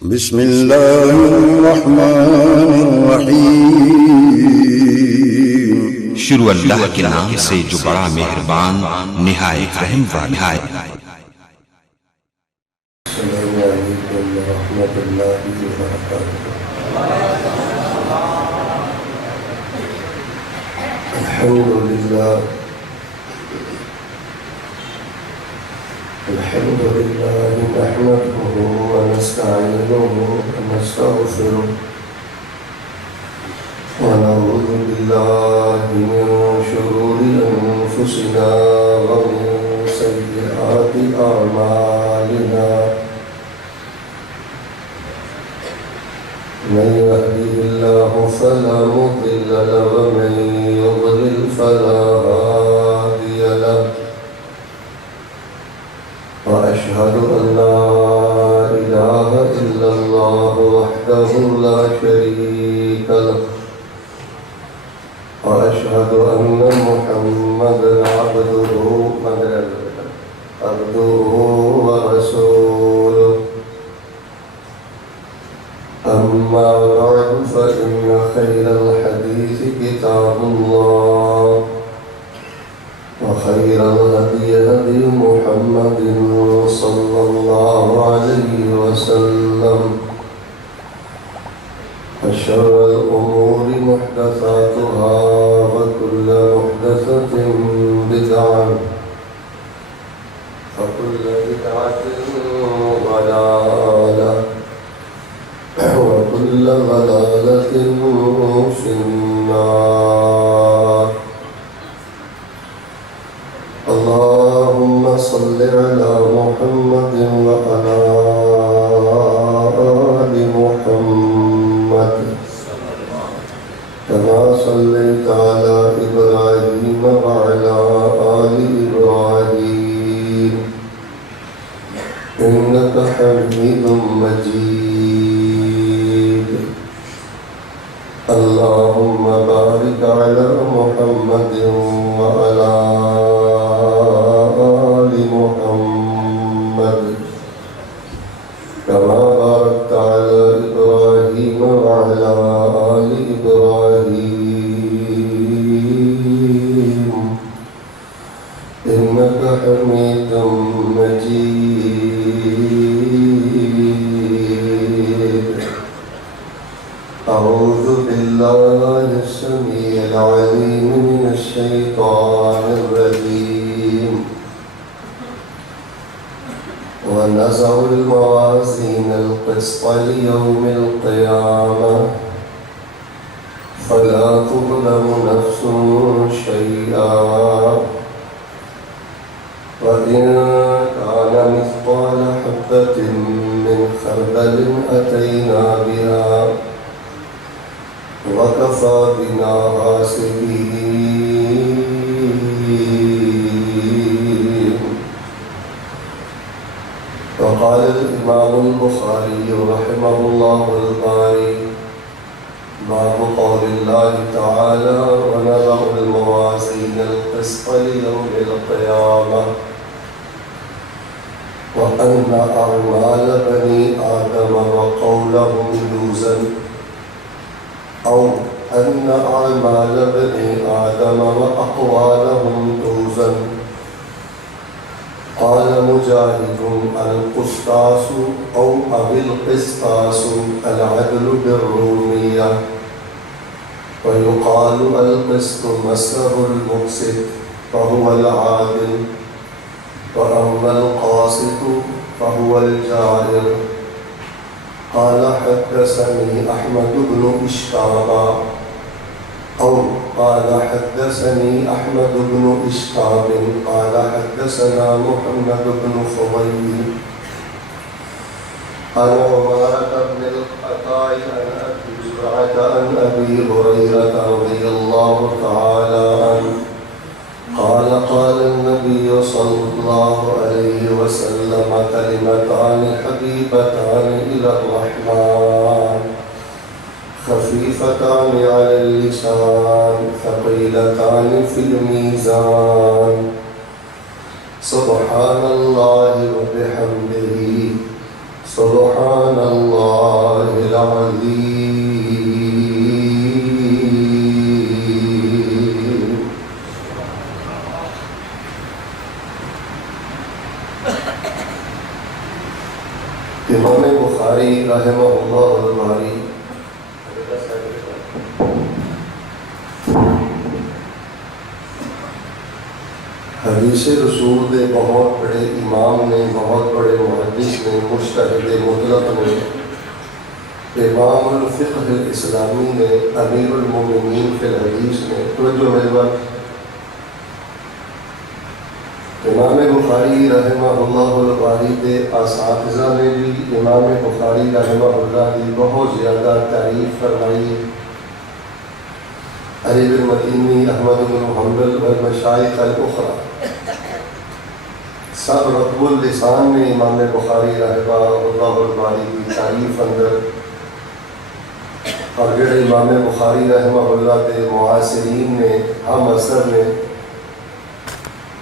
بسم اللہ الرحمن الرحیم۔ شروع اللہ کے نام سے جو بڑا مہربان نہایت رحم والا ہے۔ السلام علیکم ورحمۃ اللہ وبرکاتہ۔ الحمد لله نحمده ونستعينه ونستغفره ونعوذ بالله من شرور أنفسنا ومن سيئات أعمالنا، من يهده الله فلا مضل له ومن يضلل فلا هادي له، وأشهد أن لا إله إلا الله وحده لا شريك له، وأشهد أن محمدا عبده ورسوله. أما بعد فإن خير الحديث كتاب الله، وخير الهدي هدي محمد صلى الله عليه وسلم، وشر الأمور محدثاتها وكل محدثة بدعة، وكل بدعة ضلالة، وكل ضلالة في النار. اللهم صل على محمد وعلى آل محمد كما صليت على إبراهيم وعلى آل إبراهيم إنك حميد مجيد. اللهم بارك على محمد وعلى آل محمد كما باركت على إبراهيم وعلى آل إبراهيم إنك حميد مجيد. أعوذ بالله السميع العليم من الشيطان الرجيم. ونزع الموازين القسط ليوم القيامة فلا تظلم نفس شيئا، وإن كان مثقال حبة من خردل أتينا بها وكفى بنا حاسبين. وقال الإمام البخاري رحمه الله الباري: باب قول الله تعالى: ونضع الموازين القسط ليوم القيامة، وأن أعمال بني آدم وقولهم يوزن، أو أن أعمال بني آدم وأقوالهم توزن. قال مجاهد: القسطاس أو القسطاس العدل بالرومية، ويقال القسط مصدر المقسط فهو العادل، وأما القاسط فهو الجائر. قال حدثني أحمد بن إشهاب، أو قال حدثني أحمد بن إشهاب قال حدثنا محمد بن فضيل عن عمارة بن الخطاب عن أبي زرعة عن أبي هريرة رضي الله تعالى عنه قال: قال النبي صلى الله عليه وسلم: كلمتان حبيبتان إلى الرحمن خفيفتان على اللسان ثقيلتان في الميزان، سبحان الله وبحمده سبحان اللہ العظيم. امام بخاری رحمہ اللہ الباری حدیث رسول دے بہت بڑے امام نے، بہت بڑے محدث نے، مجتہد مطلق نے، امام الفقہ الاسلامی نے، امیر المومنین فی الحدیث نے. توجہ میرے بات، امام بخاری رحمہ اللہ الباری کے اساتذہ نے بھی امام بخاری رحمہ اللہ کی بہت زیادہ تعریف فرمائی. علی بن مدینی، احمد بن حنبل والمشائخ الاخرى سب رطب اللسان نے امام بخاری رحمہ اللہ الباری کی تعریف اندر. اور جڑے امام بخاری رحمہ اللہ کے معاصرین نے، ہم اثر نے،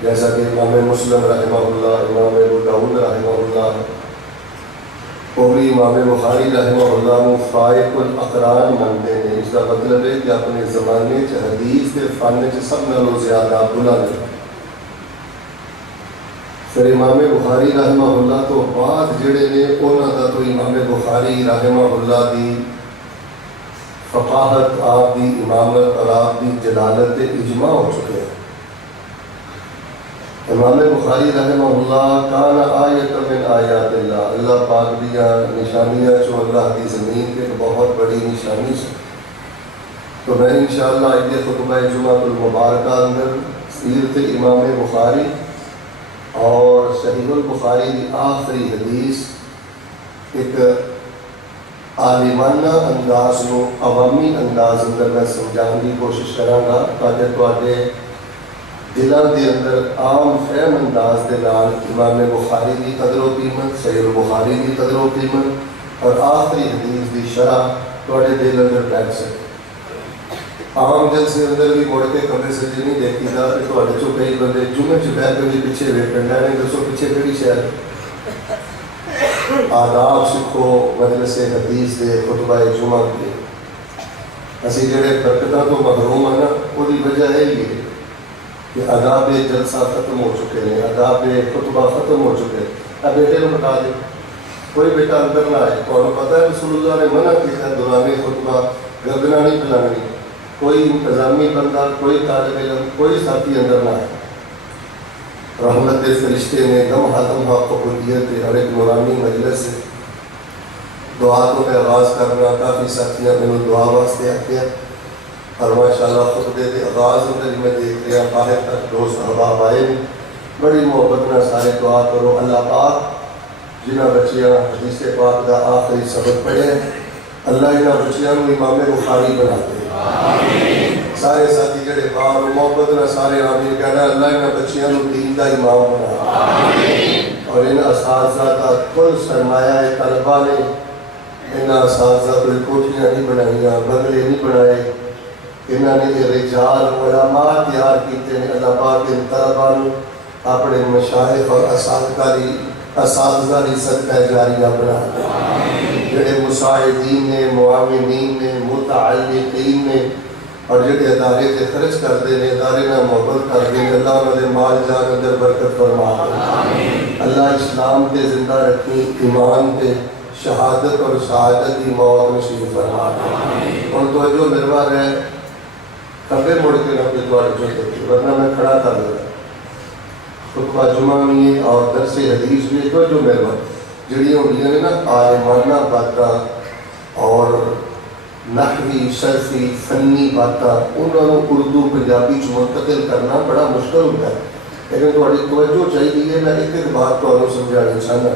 جیسا کہ امام مسلم رحمہ اللہ، امام ابو داؤد رحمہ اللہ، وہ بھی امام بخاری رحمہ اللہ کو فائق الاقران منتے ہیں. اس کا مطلب ہے کہ اپنے زمانے چ حدیث کے فن چ سب نالوں زیادہ بلند. پھر امام بخاری رحمہ اللہ تو بعد جڑے نے انہاں دا تو امام بخاری رحمہ اللہ دی فقاہت، آپ دی امامت اور آپ دی جلالت اجماع ہو چکے ہیں. امام بخاری رحمہ اللہ کان آیت من آیات اللہ، اللہ پاک دیا نشانیاں جو اللہ کی زمین کے بہت بڑی نشانی سے. تو میں انشاءاللہ یہ خطبہ جمعہ المبارکہ اندر سیرت امام بخاری اور صحیح البخاری کی آخری حدیث ایک عالمانہ انداز نو عوامی انداز اندر میں سمجھانے کی کوشش کراں گا، تاکہ تواڈے دلوں کے اندر عام فہم انداز کے نال امام بخاری کی قدر و قیمت، صحیح البخاری کی قدر و قیمت اور آخری حدیث کی شرح تواڈے دل اندر بیٹھ سکے. عام جلسے اندر بھی مڑ کے کمرے سے نہیں دیکھی دا کہ تواڈے چوں کئی بندے جمعے چ بیٹھ کے بھی پیچھے ویکھن لے دسو پیچھے کہڑی شہر. آداب سکھو مجلس حدیث دے خطبہ جمعہ کے. اسی جڑے برکتاں تو محروم ہیں نا، وہی وجہ ہے یہ کہ آداب جلسہ ختم ہو چکے ہیں، آداب خطبہ ختم ہو چکے ہیں. اب بیٹے کو بتا دیں، کوئی بیٹا اندر نہ آئے. تو پتہ ہے رسول اللہ نے منع کیا ہے دوران خطبہ گردنا نہیں پھیلانی. کوئی انتظامی بندہ، کوئی طالب علم، کوئی ساتھی اندر نہ آئے. رحمت کے فرشتے نے دم حتم قبولیت ہر ایک نورانی مجلس سے دعا کو میں آغاز کرنا. کافی ساتھیاں میں دعا واسطے آتے ہیں اور ماشاءاللہ خطبے کے آغاز اندر میں دیکھ رہا باہر تک دوست احباب آئے ہیں. بڑی محبت میں سارے دعا کرو اللہ پاک جنہاں بچیاں حدیث پاک کا آخری سبق پڑھے اللہ انہاں بچیاں کو امام بخاری بنا دے. سارے ساتھی جڑے باہر محبت نہ سارے آمین کہنا اللہ انہاں بچیاں کو دین کا امام بنا. اور ان اساتذہ کا کل سرمایہ طلبہ نے ان اساتذہ کوئی کوٹھیاں نہیں بنائیاں، بنگلے نہیں بنائے. انہوں نے رجال علماء تیار کیتے ہیں. اللہ پاک ان طلبہ نے اپنے مشائخ اور اساتذہ کی صدقہ جاریہ بنا دے. جڑے مساعدین نے، معاونین نے، متعلقین نے اور جڑے ادارے سے خرچ کرتے ہیں، ادارے میں محبت کرتے ہیں، اللہ انہوں مال جان اندر برکت فرما دے. اللہ اسلام کے زندہ رکھیں، ایمان کے شہادت اور شہادت کی موت نصیب فرما دے. اور توجہ مروا ہے کبے مڑ کے نہ کوئی دوڑ جو دیکھیں، ورنہ میں کھڑا کر دوں. خطبہ جمعہ میں اور درس حدیث میں توجہ مروا جڑی ہوندیاں نے نا عالمانہ باتاں اور نحوی صرفی فنی باتاں انہوں نے اردو پنجابی چ منتقل کرنا بڑا مشکل ہوتا ہے. لیکن تھوڑی توجہ چاہیے. میں ایک بات تمہیں سمجھانا چاہنا.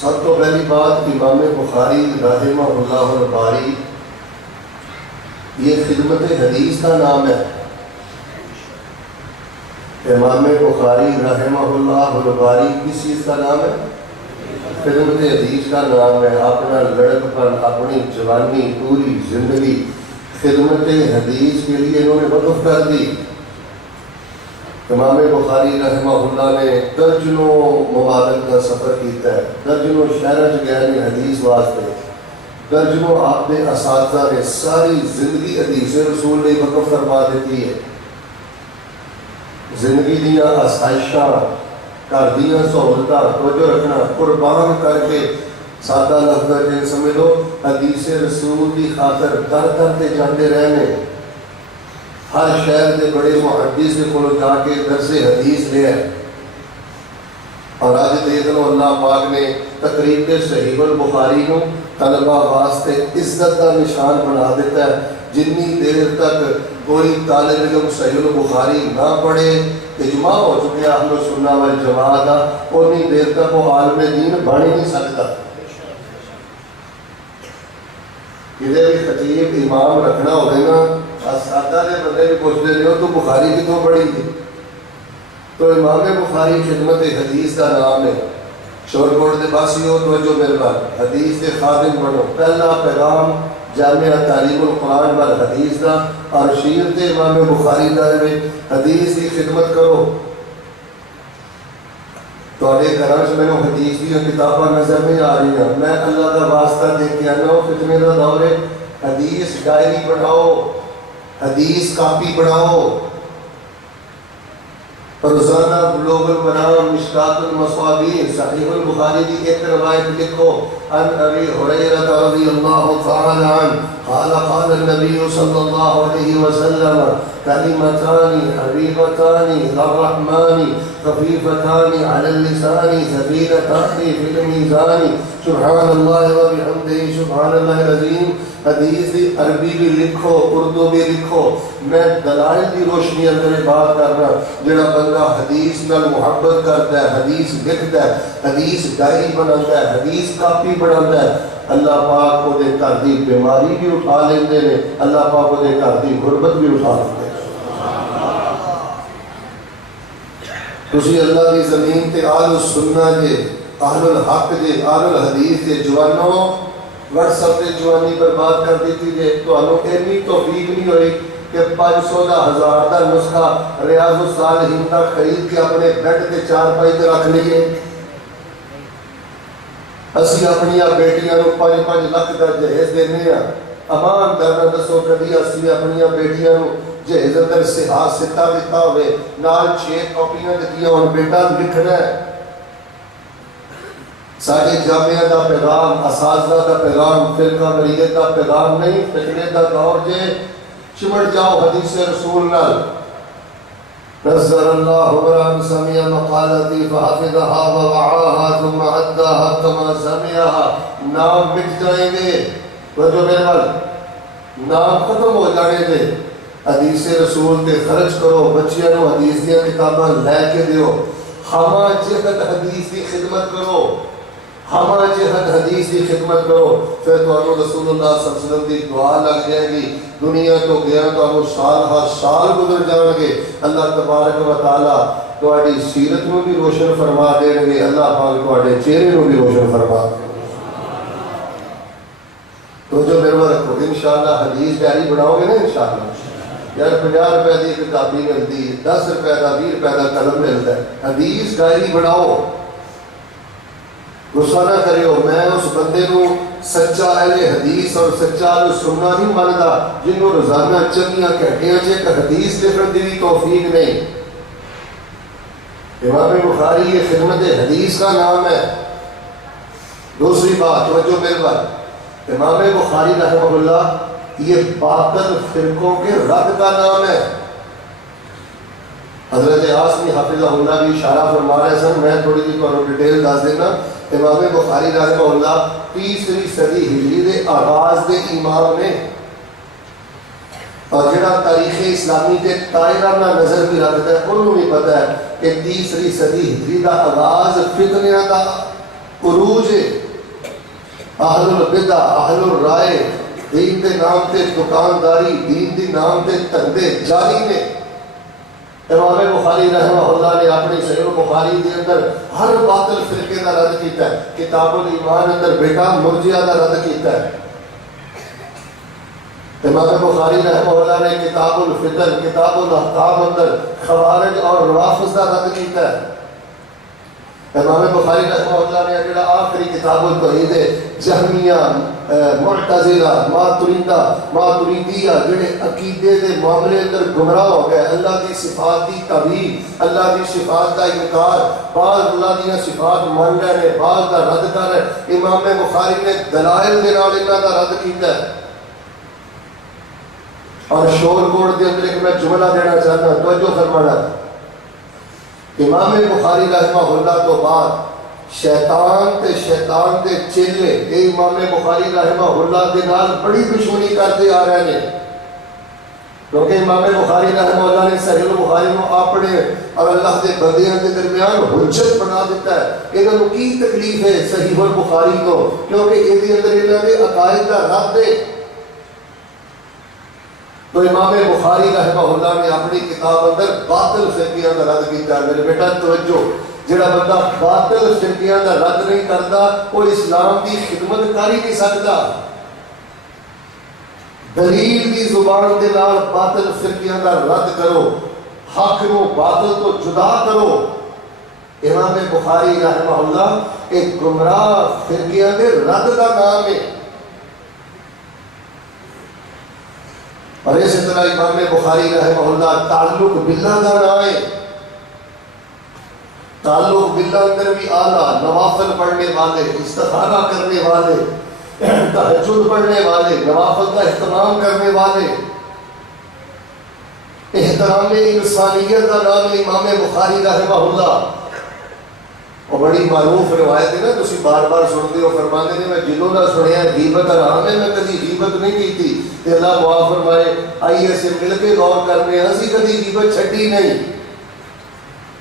سب تو پہلی بات امام بخاری رحمہ اللہ الباری یہ خدمت حدیث کا نام ہے. امام بخاری رحمہ اللہ الباری کس چیز کا نام ہے؟ خدمت حدیث کا نام ہے. اپنا لڑکپن، اپنی جوانی، پوری زندگی خدمت حدیث کے لیے انہوں نے وقف کر دی. امام بخاری رحمہ اللہ نے درجنوں ممالک کا سفر کیتا ہے، درجنوں شہروں گئے نے حدیث واسطے. درجنوں آپ نے اساتذہ نے ساری زندگی حدیث رسول نے وقف فرما دیتی ہے. زندگی دیا آسائشاں گھر دیا سہولتاں توجہ رکھنا قربان کر کے سادہ لفظ جی سمجھ لو حدیث رسول کی خاطر در در تے جاندے رہنے. ہر شہر کے بڑے محدث کے کول جا کے درس حدیث لیا اور آج دیکھ لو اللہ پاک نے تقریب صحیح البخاری کو طلبہ واسطے عزت کا نشان بنا دیتا ہے. جتنی دیر تک کوئی طالب علم صحیح البخاری نہ پڑھے اجماع ہو چکے اہل سنہ والجماعت کا اتنی دیر تک وہ عالم دین بن ہی نہیں سکتا. کدھر بھی خطیب امام رکھنا ہوگا نا سادہ نے بندے بھی پوچھتے رہے ہو تو بخاری کتوں پڑھی تھی تو امام بخاری خدمت حدیث کا نام ہے. شور کوٹ دے باسی ہو توجہ میرے بات حدیث کے خادم بنو. پہلا پیغام جامعہ تعلیم القرآن والحدیث دا اور شیر دے امام بخاری دا میں حدیث کی خدمت کرو. تو آنے گھران سے میں نے حدیث کی کتابہ نظر میں آ رہی ہیں. میں اللہ کا واسطہ دیکھ کے آنا ہوں فتنے دا دور ہے. حدیث ڈائری بڑھاؤ حدیث کاپی بڑھاؤ. روزانہ بلوغ المرام مشکات المصابیح صحیح البخاری کی ایک روایت لکھو. ان ابی ہریرہ رضی اللہ تعالی عنہ قال قال النبی صلی اللہ علیہ وسلم کلمتان حبیبتان للرحمن خفیفتان علی اللسان ثقیلتان فی المیزان سبحان اللہ وبحمدہ سبحان اللہ العظیم. حدیث دی عربی بھی لکھو اردو بھی لکھو. میں دلائل کی روشنی اندر بات کرنا جڑا بندہ حدیث نال محبت کرتا ہے حدیث لکھتا ہے حدیث ڈائری بناتا ہے حدیث کاپی بناتا ہے اللہ پاک کو دے گھر دی بیماری بھی اٹھا لیندے نے اللہ پاک کو دے گھر دی غربت بھی اٹھا لیندے. تسی اللہ کی زمین تے آل السنہ جے اہل الحق جے اہل الحدیث جے جوانوں واٹس ایپ تے جوانی برباد کر دیتی جے تو انہوں اینی توفیق نہیں ہوئی کہ 500 دا 1000 دا نسخہ ریاض الصالحین دا خرید کے اپنے بیڈ تے چار پائی تے رکھ لیے. اسی اپنی بیٹیاں نو 5-5 لاکھ دا جہیز دینے ہیں. امان کرنا دسو کبھی اسی اپنی بیٹیاں نو جہیز اندر سہاس ستا دیتا ہوئے نال 6 کاپیاں دیتیاں اور بیٹا لکھنا ہے. ساڑھے جامعہ دا پیغام اساتذہ دا پیغام فرقہ مریت دا پیغام نہیں فتنے دا دور جے چمٹ جاؤ حدیث رسول نال. نظر اللہ عمران سمیع مقالتی فحفظها ووعاها ثم عداها كما سمعها. نام مٹ جائیں گے وجہ میرے وال نام ختم ہو جانے دے. حدیث رسول کے خرچ کرو بچیاں نو حدیث دیا کتاباں لے کے دیو. ہما جہد حدیث کی خدمت کرو ہما جہد حدیث کی خدمت کرو پھر تو انہوں رسول اللہ صلی اللہ علیہ وسلم کی دعا لگ جائے گی. دنیا تو گیا تو انہوں سال ہر سال گزر جائیں گے. اللہ تبارک و تعالیٰ تواڈی سیرت میں بھی روشن فرما دیں گے. اللہ پاک تواڈے چہرے میں بھی روشن فرما دیں گے. تو جو میرے رکھو انشاءاللہ حدیث ڈائری بناؤ گے نا انشاءاللہ یار 50 روپے کی ایک کاپی ملتی ہے 10 روپے کا 20 روپے کا قلم ملتا ہے. حدیث ڈائری بناؤ. غصہ نہ کریو میں اس بندے کو سچا اہل حدیث اور سچا سننا نہیں مانتا جنہوں روزانہ چنگیاں گھنٹیاں ایک حدیث لکھن دی بھی توفیق نہیں. امام بخاری یہ خدمت حدیث کا نام ہے. دوسری بات توجہ میرے بات امام بخاری رحمہ اللہ یہ باطل فرقوں کے رد کا نام ہے. حضرت عاصمی حافظہ اللہ بھی اشارہ فرما رہے سن میں تھوڑی جی کو ڈیٹیل دس دینا. امام بخاری رحمہ اللہ 3ری صدی ہجری دے آغاز دے امام نے اور جڑا تاریخ اسلامی کے دائرہ نہ نظر بھی رکھتا ہے انہوں بھی پتہ ہے کہ 3ری صدی ہجری دا آغاز فتنہ دا عروج ہے. اہل البدع اہل الرائے دین دے نام تے دکانداری دین دی نام تے دھندے جاری نے. امام بخاری رحمہ اللہ نے اپنی صحیح بخاری کے اندر ہر باطل فرقے کا رد کیتا ہے. کتاب الایمان اندر بیٹا مرجئہ کا رد کیتا ہے. امام بخاری رحمہ اللہ نے کتاب الفتن کتاب الاحکام اندر خوارج اور روافض کا رد کیتا ہے. امام بخاری رحمہ اللہ نے جڑا آخری کتاب التوحید ہے، جہمیہ، معتزلہ، ماتریدیہ جڑے عقیدے دے معاملے اندر گمراہ ہو گئے، اللہ دی صفات دی توہین، اللہ دی صفات کا انکار، بعض اللہ دی صفات مان رہے ہیں، بعض کا رد کر رہے ہیں، امام بخاری نے دلائل دے نال انہاں دا رد کیتا ہے۔ اور شور کوٹ دے اندر ایک میں جملہ دینا چاہتا ہوں، توجہ فرمانا۔ امام بخاری رحمہ اللہ تو بعد شیطان دے چیلے اے امام بخاری رحمہ اللہ دے نال بڑی دشمنی کرتے آ رہے ہیں، کیونکہ امام بخاری رحمہ اللہ نے صحیح البخاری کو اپنے اور اللہ دے بندیاں کے درمیان حجت بنا دیتا ہے۔ انہاں نوں کی تکلیف ہے صحیح البخاری کو؟ کیونکہ اس دے اندر انہاں دے عقائد دا رد ہے۔ تو امام بخاری رحمہ اللہ نے اپنی کتاب اندر باطل فرقیاں کا رد کیتا ہے۔ میرے بیٹا توجہ، جڑا بندہ باطل فرقیاں کا رد نہیں کرتا وہ اسلام کی خدمت کر ہی نہیں سکتا۔ دلیل کی زبان کے نال باطل فرقیاں کا رد کرو، حق نو باطل تو جدا کرو۔ امام بخاری رحمہ اللہ ایک گمراہ فرقیاں کے رد کا نام ہے۔ اور اسی طرح امام بخاری رحمہ اللہ تعلق باللہ کا نام ہے۔ تعلق باللہ اندر بھی اعلیٰ، نوافل پڑھنے والے، استخارہ کرنے والے، تہجد پڑھنے والے، نوافل کا اہتمام کرنے والے، احترام انسانیت کا نام ہے امام بخاری رحمہ اللہ۔ اور بڑی معروف روایت ہے نا، تسی بار بار سنتے ہو، فرماتے ہیں میں جنہوں نے سنیا غیبت حرام ہے، میں کبھی غیبت نہیں کی تھی، کہ اللہ معاف فرمائے، آئیے سے مل کے غور کرنے، ہنسی کبھی غیبت چھڈی نہیں۔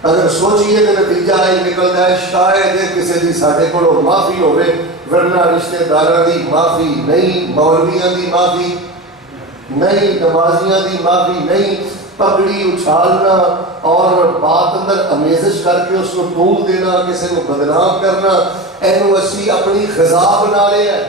اگر سوچئے کہ نتیجہ ہے نکلتا ہے شاید کسی دی ساڈے کولوں معافی ہوے، ورنہ رشتہ داراں دی معافی نہیں، مولویاں دی معافی نہیں، نمازیاں دی معافی نہیں۔ پگڑی اچھالنا اور بات اندر امیزش کر کے اس کو ٹول دینا، کسی کو بدنام کرنا، اینو اسی اپنی غذا بنا رہے ہیں۔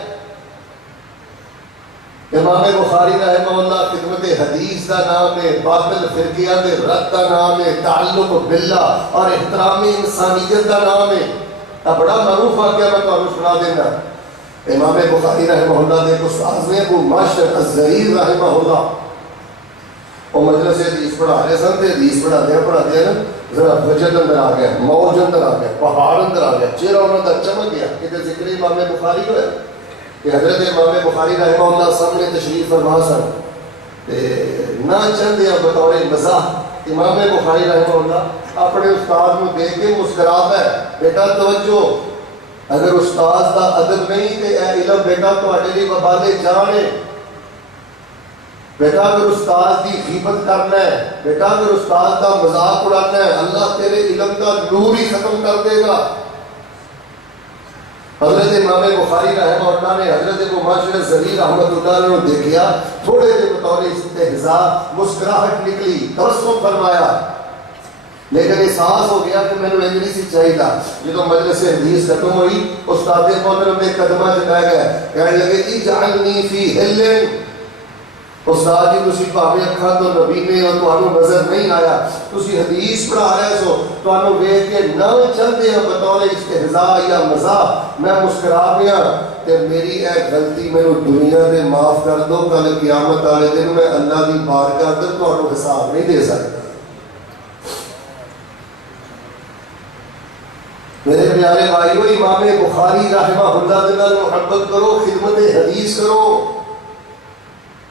امام بخاری رحمہ اللہ خدمت حدیث کا نام ہے، باطل فرقیاں دے رد کا نام ہے، تعلق باللہ اور احترام انسانیت کا نام ہے۔ بڑا معروف واقعہ میں تو سنا دینا۔ امام بخاری رحمہ اللہ دے استاد نے ابو معشر الزہیر رحمہ اللہ، وہ مجلس حدیث پڑھا رہے سن، حدیث پڑھا دیا نا، ذرا وجد اندر آ گیا، موج اندر آ گیا، پہاڑ اندر آ گیا، چہرہ انہوں کا چمک گیا کہ ذکر امام بخاری کو ہے کہ حضرت امام بخاری رحمہ اللہ سامنے تشریف فرما سن، نہ چند یا بطور مزاح امام بخاری رحمہ اللہ اپنے استاد کو دیکھ کے مسکراتا ہے۔ بیٹا توجہ، اگر استاد کا ادب نہیں تے اے علم بیٹا تواڈے لیے وبال جان ہے۔ بیٹا اگر استاد کی غیبت کرنا ہے، بیٹا اگر استاد کا مذاق اڑانا ہے، اللہ تیرے علم کا نور ہی ختم کر دے گا۔ حضرت امام بخاری رحمہ اللہ نے حضرت ابو معشر الزہیر رحمۃ اللہ نے دیکھا، تھوڑے دیر بطور استہزاء مسکراہٹ نکلی، تبسم فرمایا، لیکن احساس ہو گیا کہ میں نے انگریزی سی چاہیے تھا۔ جب مجلس حدیث ختم ہوئی، استاد محترم نے قدمہ چکایا گیا، کہنے لگے اجعلنی فی ہل، استاد جی تسی پاویں اکھاں تو نبی نے اور تانوں نظر نہیں آیا، تسی حدیث پڑھا رہے سو، تانوں ویکھ کے نہ چاہتے ہیں بطور استہزاء یا مزاح میں مسکرا گیا کہ میری اے غلطی مینوں دنیا دے معاف کر دو، کل قیامت والے دن میں اللہ دی بارگاہ اندر تانوں حساب نہیں دے سکتا۔ میرے پیارے بھائیو، امام بخاری رحمہ اللہ کے نال محبت کرو، خدمت حدیث کرو۔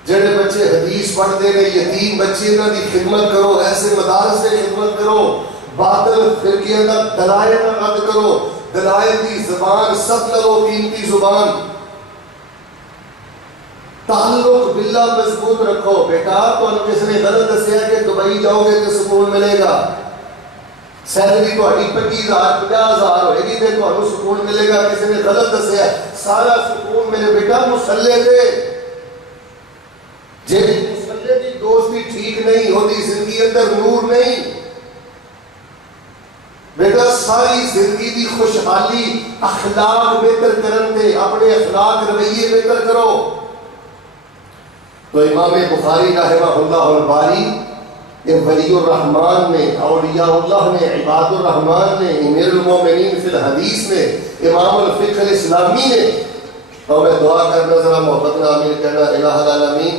جڑے بچے حدیث پڑھتے ہیں، یتیم بچے انہاں دی خدمت کرو، ایسے مدارس سے خدمت کرو، باطل فرقیاں دا دلائل نہ رد کرو، دلائل دی زبان سب لو قیمتی زبان، تعلق باللہ مضبوط رکھو۔ بیٹا تمہیں کس نے غلط دسیا کہ دبئی جاؤ گے تو سکون ملے گا، سیلری تہاڈی 25,000 ہوئے گی تے تمہیں سکون ملے گا، کسی نے غلط دسیا، سارا سکون میرے بیٹا مسلے دے۔ جی مسلے کی دوستی ٹھیک نہیں ہوتی، زندگی اندر نور نہیں۔ بیٹا ساری زندگی دی خوشحالی اخلاق بہتر کرن دے، اپنے اخلاق رویے بہتر کرو۔ تو امام بخاری رحمہ اللہ الباری کہ ولی الرحمان نے، اولیاء اللہ نے، عباد الرحمان نے، امیر المومنین فی الحدیث نے، امام الفقہ الاسلامی نے. اور میں دعا کرنا ذرا محبت نہ آمین کہنا. الہ العالمین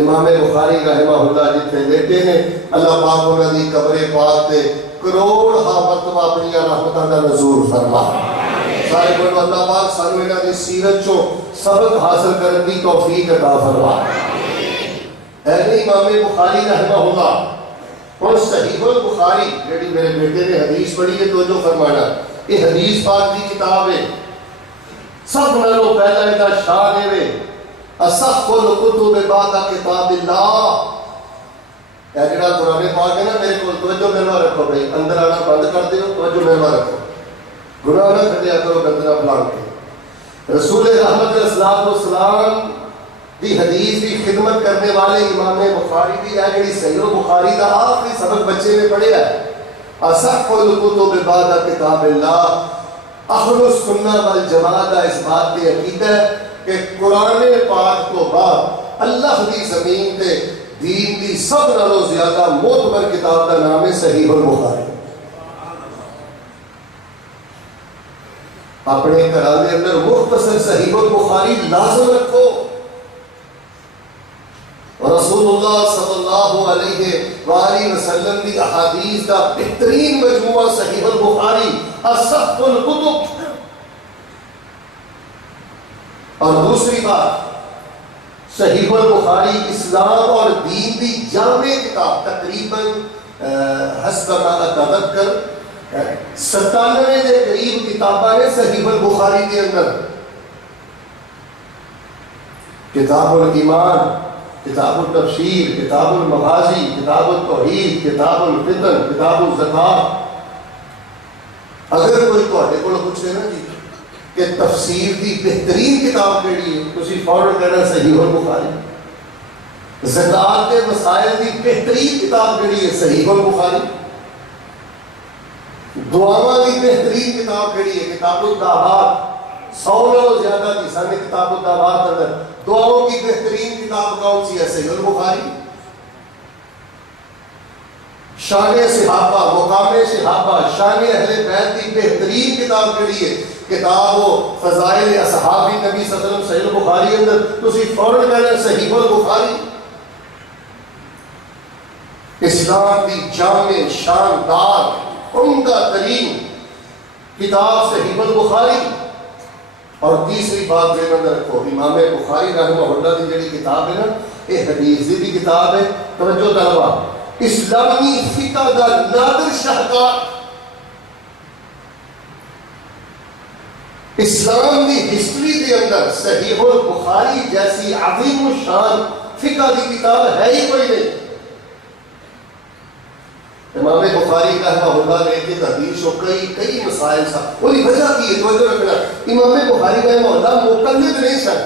امام بخاری رحمہ اللہ جتنے لیٹے نے، اللہ پاک انہاں دی قبر پاک تے کروڑ ہا مرتبہ اپنی رحمتاں دا نزول فرما. سارے بولو اللہ پاک سانو انہاں دی سیرت چوں سبق حاصل کرن دی توفیق عطا فرما. اے امام بخاری رحمہ اللہ. اور صحیح البخاری جڑی میرے بیٹے نے حدیث پڑھی ہے توجہ فرمانا، یہ حدیث پاک کی کتاب ہے. سب نالوں پہلا ایک شان ہے اصح الکتب بعد کتاب اللہ. یہ جڑا قرآن پاک ہے نا میرے کو توجہ میرا رکھو بھائی، اندر آنا بند کر دیو، توجہ میرا رکھو، گناہ نہ کھٹیا کرو گندنا پلان کے. رسول رحمت الصلوۃ والسلام دی حدیث کی خدمت کرنے والے امام بخاری دی ہے جڑی صحیح بخاری دا آخری سبق بچے نے پڑھیا ہے. اصح الکتب بعد کتاب اللہ. اہل السنہ والجماعت اس بات کی عقیدہ ہے کہ قرآن پاک تو بعد اللہ دی زمین تے دین دی سب نالوں زیادہ معتبر کتاب کا نام ہے صحیح البخاری. اپنے گھراں دے اندر مختصر صحیح البخاری لازم رکھو. رسول اللہ صلی اللہ علیہ وآلہ وسلم کی احادیث کا بہترین مجموعہ صحیح البخاری اصح الکتب. اور دوسری بات، صحیح البخاری اسلام اور دین کی جامع کتاب. تقریباً حسب ما اتذکر 97 کے قریب کتاباں نے صحیح البخاری کے اندر. کتاب الایمان، کتاب التفسیر، کتاب المغازی، کتاب التوحید، کتاب الفتن، کتاب الزکات. اگر کوئی تواڈے کول پوچھے نا جی کہ تفسیر دی بہترین کتاب کیڑی ہے، تسی فوراً کہنا صحیح البخاری. زکات کے مسائل دی بہترین کتاب کیڑی ہے، صحیح البخاری. دعاواں دی بہترین کتاب کیڑی ہے، کتاب الدعوات. 100 نالوں زیادہ کی سارے کتاب الدعوات اندر دعاؤں کی بہترین کتاب کون سی ہے؟ صحیح البخاری. شان صحابہ، مقام صحابہ، شان اہل بیت کی بہترین کتاب کیڑی ہے؟ کتاب و فضائل اصحاب نبی صلی اللہ علیہ وسلم صحیح البخاری اندر تسی فوراً کہنا صحیح البخاری. اسلام کی جامع شاندار عمدہ ترین کتاب صحیح البخاری. اور تیسری بات ذہن میں رکھو، امام بخاری رحمہ اللہ کی جڑی کتاب ہے نا، یہ حدیث دی کتاب ہے. توجہ طلبا، اسلامی فقہ دا نادر شاہکار. اسلام دی ہسٹری دے اندر صحیح البخاری جیسی عظیم الشان فقہ دی کتاب ہے ہی کوئی نہیں. امام بخاری رحمہ اللہ نے ایک حدیث و کئی مسائل سا. وہی وجہ کی ہے، توجہ رکھنا، امام بخاری رحمہ اللہ مقلد نہیں سن.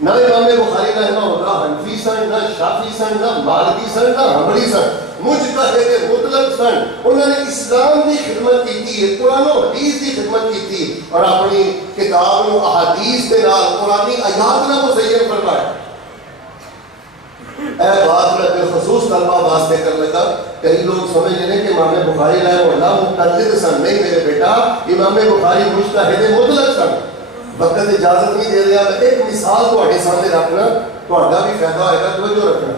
نہ امام بخاری رحمہ اللہ حنفی سن، نہ شافعی سن، نہ مالکی سن، نہ حنبلی سن. مجتہد مطلق سن. انہوں نے اسلام کی خدمت کی ہے، قرآن و حدیث کی خدمت کی اور اپنی کتاب و احادیث کے نال قرآنی آیات نہ مزین فرمایا. اے بات میں بالخصوص طلبہ واسطے کر لگا. کئی لوگ سمجھ رہے کہ امام بخاری رحمہ اللہ مقلد سن. نہیں میرے بیٹا، امام بخاری مجتہد مطلق سن. وقت اجازت نہیں دے رہا، میں ایک مثال تواڈے سامنے رکھنا، تہاڈا بھی فائدہ ہوئے گا. توجہ رکھنا،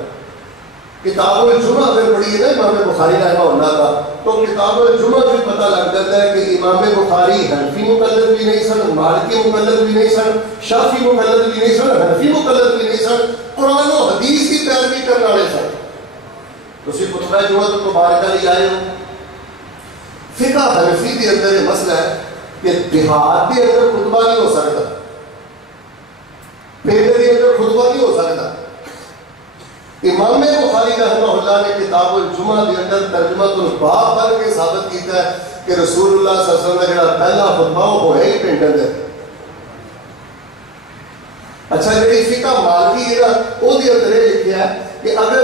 کتاب الجمعہ اگر پڑھی ہے نا امام بخاری رحمہ اللہ کا، تو کتاب الجمعہ بھی پتہ لگ جاتا ہے کہ امام بخاری حنفی مقلد بھی نہیں سن، مالکی مقلد بھی نہیں سن، شافعی مقلد بھی نہیں سن، حنفی مقلد بھی نہیں سن، قرآن و حدیث کی پیروی کرنے والے سن. تسی خطبہ جمعہ تو مبارکہ لے آئے ہو. فقہ حنفی کے اندر یہ مسئلہ ہے کہ دیہات کے اندر خطبہ نہیں ہو سکتا، پنڈ کے اندر خطبہ نہیں ہو سکتا. امام بخاری رحمہ اللہ نے کتاب الجمعہ کے اندر ترجمۃ الباب پڑھ کے ثابت کیتا ہے کہ رسول اللہ صلی اللہ علیہ وسلم کا جڑا پہلا خطبہ وہ ہے ہی پنڈ اندر. اچھا، جڑی فقہ مالکی ہے نا، وہ دے اندر یہ لکھیا ہے کہ اگر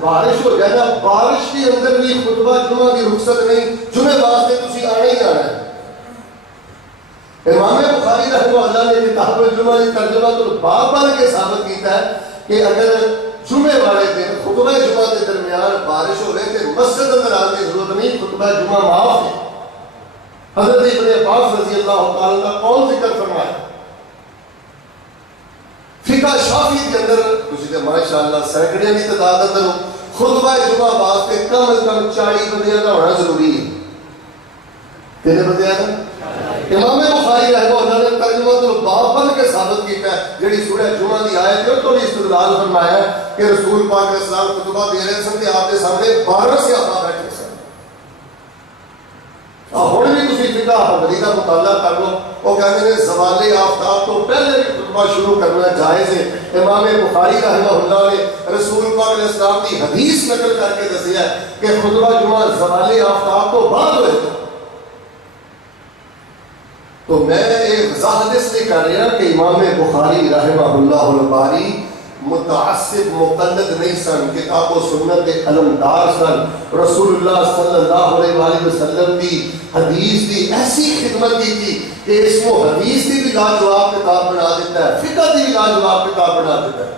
بارش ہو جائے نا، بارش کے اندر بھی خطبہ جمعہ کی رخصت نہیں، جمعے واسطے تسی آنا ہی آنا ہے. امام بخاری رحمہ اللہ نے کتاب الجمعہ کی ترجمۃ الباب پڑھ کے ثابت کیتا ہے کہ اگر جمعے والے دن خطبہ جمعہ کے درمیان بارش ہو رہے تھے مسجد اندر آنے کی ضرورت نہیں، خطبہ جمعہ معاف ہے۔ حضرت ابن عباس رضی اللہ تعالیٰ کا قول ذکر فرمایا، فقہ شافعی کے اندر کچھ ماشاءاللہ سینکڑے کی تعداد اندر خطبہ جمعہ واسطے کم از کم 40 بندیاں کا ہونا ضروری ہے۔ کتنے بندے ہیں؟ امام بخاری رحمہ اللہ نے ترجمہ الباب بن کے ثابت کیا ہے، جڑی سورہ جمعہ دی آیت ہے تو بھی استدلال فرمایا ہے کہ رسول پاک علیہ السلام خطبہ دے رہے سن کہ آپ کے سامنے 12 صحابہ بیٹھے سن۔ ہن بھی تسی فقہ حنبلی کا مطالعہ کر لو، وہ کہتے ہیں زوال آفتاب تو پہلے بھی خطبہ شروع کرنا جائز ہے۔ امام بخاری رحمہ اللہ نے رسول پاک علیہ السلام کی حدیث نقل کر کے دسیا ہے کہ خطبہ جمعہ زوال آفتاب تو بعد ہوئے تھے۔ تو میں ایک وضاحت اس لیے کر رہا کہ امام بخاری رحمہ اللہ الباری متعصب مقلد نہیں سن، کتاب و سنت کے علمدار سن، رسول اللہ صلی اللہ علیہ وآلہ وسلم کی حدیث کی ایسی خدمت کی تھی کہ اس کو حدیث کی بھی لاجواب کتاب بنا دیتا ہے، فقہ کی بھی لاجواب کتاب بنا دیتا ہے۔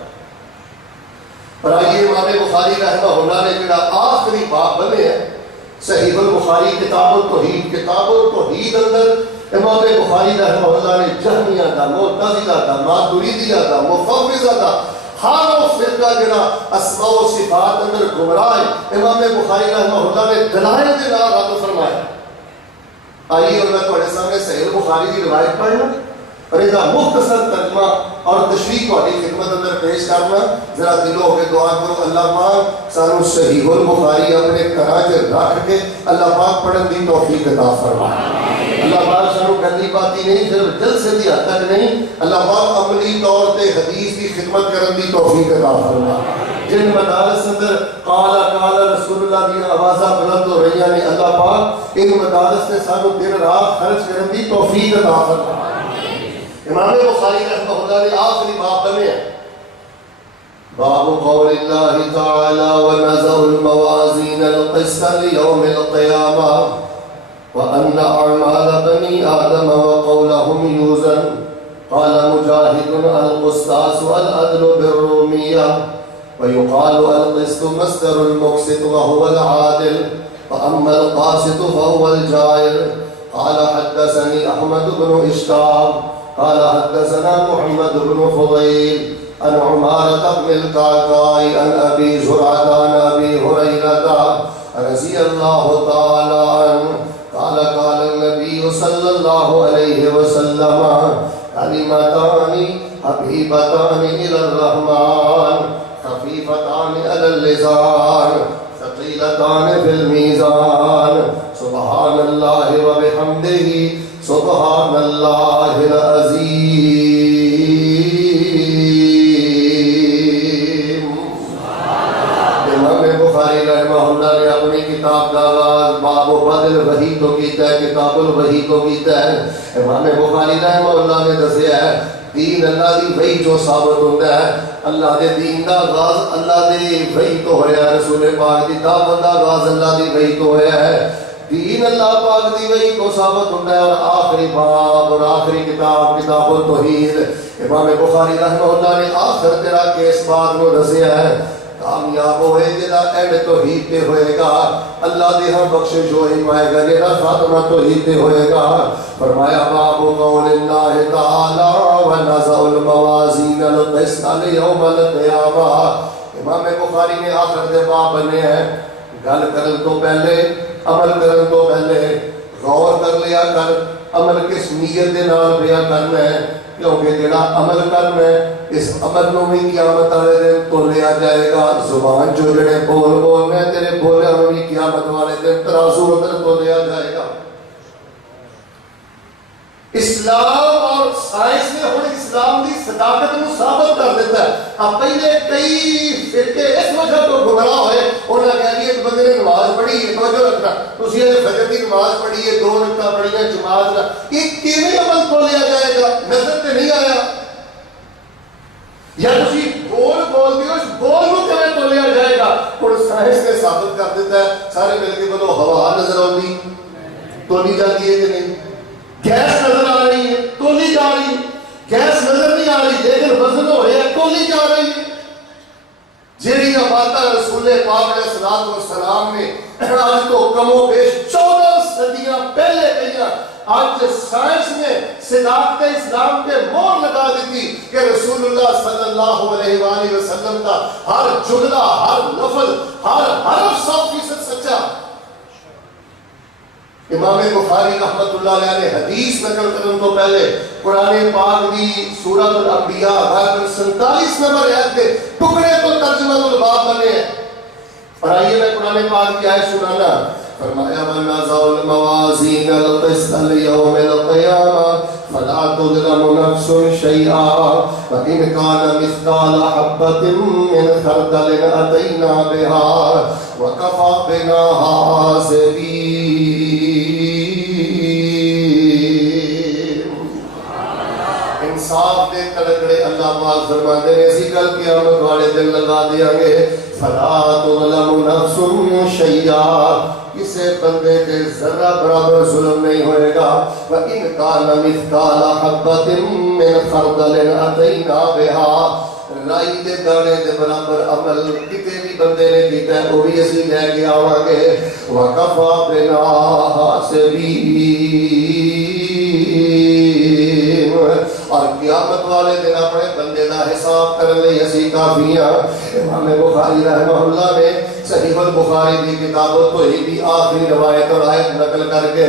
اور آئیے امام بخاری رحمہ اللہ نے جڑا آخری باب بنے ہیں صحیح البخاری کتاب التوحید اندر امام بخاری رحمہ اللہ نے جہمیہ دا، معتزلہ دا، ماتریدیہ دا، مفوضہ دا، ہر وہ فرقہ جڑا اسماء و صفات اندر گمراہ ہے، امام بخاری رحمہ اللہ نے دلائل کے نال رد فرمایا۔ آئیے اور میں تھوڑے سامنے صحیح البخاری کی روایت پڑھنا اور اس کا مختصر ترجمہ اور تشریح کو اپنی خدمت اندر پیش کرنا۔ ذرا دلوں ہو کے دعا کرو، اللہ پاک سانو صحیح البخاری اپنے گھراں وچ رکھ کے اللہ پاک پڑھن دی توفیق عطا فرمائے۔ اللہ پاک سانو گندی باتی نہیں، صرف جلسے دی حد تک نہیں، اللہ پاک عملی طور پہ حدیث کی خدمت کرن دی توفیق عطا فرمائے۔ جن مدارس اندر قال رسول اللہ دی آوازاں بلند ہو رہی ہیں، اللہ پاک ان مدارس نے سانو دن رات خرچ کرن دی توفیق عطا فرمائے۔ امام بخاری رحمہ اللہ نے آخری باب بنے ہیں، باب قول اللہ تعالی ونزع الموازین القسط لیوم القیامہ وأن أعمال بني آدم وقولهم يوزن قال مجاهد القسطاس والعدل بالرومية ويقال القسط مصدر المقسط وهو العادل وأما القاسط فهو الجائر قال حدثني أحمد بن إشتاب قال حدثنا محمد بن فضيل عن عمارة بن القعقاع عن أبي زرعة عن أبي هريرة رضي الله تعالى عنه قال النبي صلى الله عليه وسلم كلمتان حبيبتان إلى الرحمن خفيفتان على اللسان ثقيلتان في الميزان سبحان الله وبحمده سبحان الله العظيم۔ امام بخاری رحمہ اللہ نے اپنی کتاب کا آغاز باب بدل وحی کو کیتا ہے، کتاب الوحی کو کیتا ہے۔ امام بخاری رحمہ اللہ نے دسیا ہے دین اللہ دی وحی جو ثابت ہوتا ہے، اللہ دے دین دا آغاز اللہ دے وحی تو ہویا ہے، رسول پاک دی دعوت دا آغاز اللہ دی وحی تو ہویا ہے، دین اللہ پاک دی وحی کو ثابت ہوتا ہے۔ اور آخری باب اور آخری کتاب کتاب التوحید، امام بخاری رحمہ اللہ نے آخر تیرا کے اس بات کو دسیا ہے کامیاب ہوئے جدا اینڈ توحید پہ ہوئے گا، اللہ دے ہم بخشش ہوئی مائے گا، جدا خاتمہ توحید پہ ہوئے گا۔ فرمایا باب قول اللہ تعالی ونزع الموازین القسط لیوم القیامہ۔ امام بخاری نے آخر دے باب بنے ہیں، گل کرن تو پہلے عمل کرن تو پہلے غور کر لیا کر عمل کس نیت دے نال بیان کرنا ہے، کیونکہ جڑا عمل کرنا ہے اس عمل نو بھی قیامت والے دن تو لیا جائے گا۔ زبان جو جڑے بول بولنے تیرے بولے نو بھی قیامت والے دن ترازو اندر تو لیا جائے گا۔ اسلام اور سائنس نے ہن اسلام دی صداقت کو ثابت کر دیتا ہے۔ اب پہلے کئی فرقے اس وجہ تو گمراہ ہوئے، انہاں کہہ دیا ایک بندے نے نماز پڑھی ہے، توجہ رکھنا، تسی نے فجر کی نماز پڑھی ہے، 2 رکعت پڑھی ہے جماعت نہ، یہ کیویں عمل تو لیا جائے گا؟ نظر تے نہیں آیا، یا تسی بول دیو اس بول کو کیویں تو لیا جائے گا؟ اور سائنس نے ثابت کر دیتا ہے، سارے مل کے بولو ہوا نظر آندی تو نہیں جاتی ہے کہ نہیں، گیس نظر آ رہی ہے تو نہیں جا رہی، گیس نظر نہیں آ رہی لیکن وزن ہو رہا ہے تو نہیں جا رہی ہے۔ جیڑی باتاں رسول پاک علیہ الصلوۃ والسلام نے آج تو کم و بیش 14 صدیاں پہلے کہیا، آج سائنس نے صداقت اسلام پہ مہر لگا دی کہ رسول اللہ صلی اللہ علیہ وآلہ وسلم کا ہر جملہ، ہر لفظ، ہر حرف 100% سچا۔ امام بخاری رحمت اللہ علیہ نے حدیث نقل کرنے تو پہلے قرآن پاک دی سورۃ الانبیاء غالباً 47 نمبر آیت کے ٹکڑے تو ترجمہ الباب بنے ہیں، اور آئیے میں قرآن پاک کی آیت سنانا۔ فرمایا وَنَزَعُ الْمَوَازِينَ الْقِسْطَ لِيَوْمِ الْقِيَامَةِ فَلَا تُظْلَمُ نَفْسٌ شَيْئًا وَإِنْ كَانَ مِثْقَالَ حَبَّةٍ مِّنْ خَرْدَلٍ أَتَيْنَا بِهَا وَكَفَىٰ بِنَا حَاسِبِينَ۔ انصاف دے کڑکڑے اللہ پاک فرماتے ہیں اسی کل قیامت والے دن لگا دیا گے، فلا تظلم نفس شیئا، کسی بندے کے ذرہ برابر ظلم نہیں ہوئے گا، وَإِنْ كَانَ مِثْقَالَ حَبَّةٍ مِّنْ خَرْدَلٍ أَتَيْنَا بِهَا، رائی دے دانے دے برابر عمل کتے بھی بندے نے کیتا ہے وہ بھی اسی لے کے آواں گے، وَكَفَىٰ بِنَا حَاسِبِينَ۔ اور قیامت والے دن اپنے بندے دا حساب کرنے لئی اسی کافی ہاں۔ امام بخاری رحمہ اللہ نے صحیح البخاری دی کتاب توحید دی آخری روایت اور آیت نقل کر کے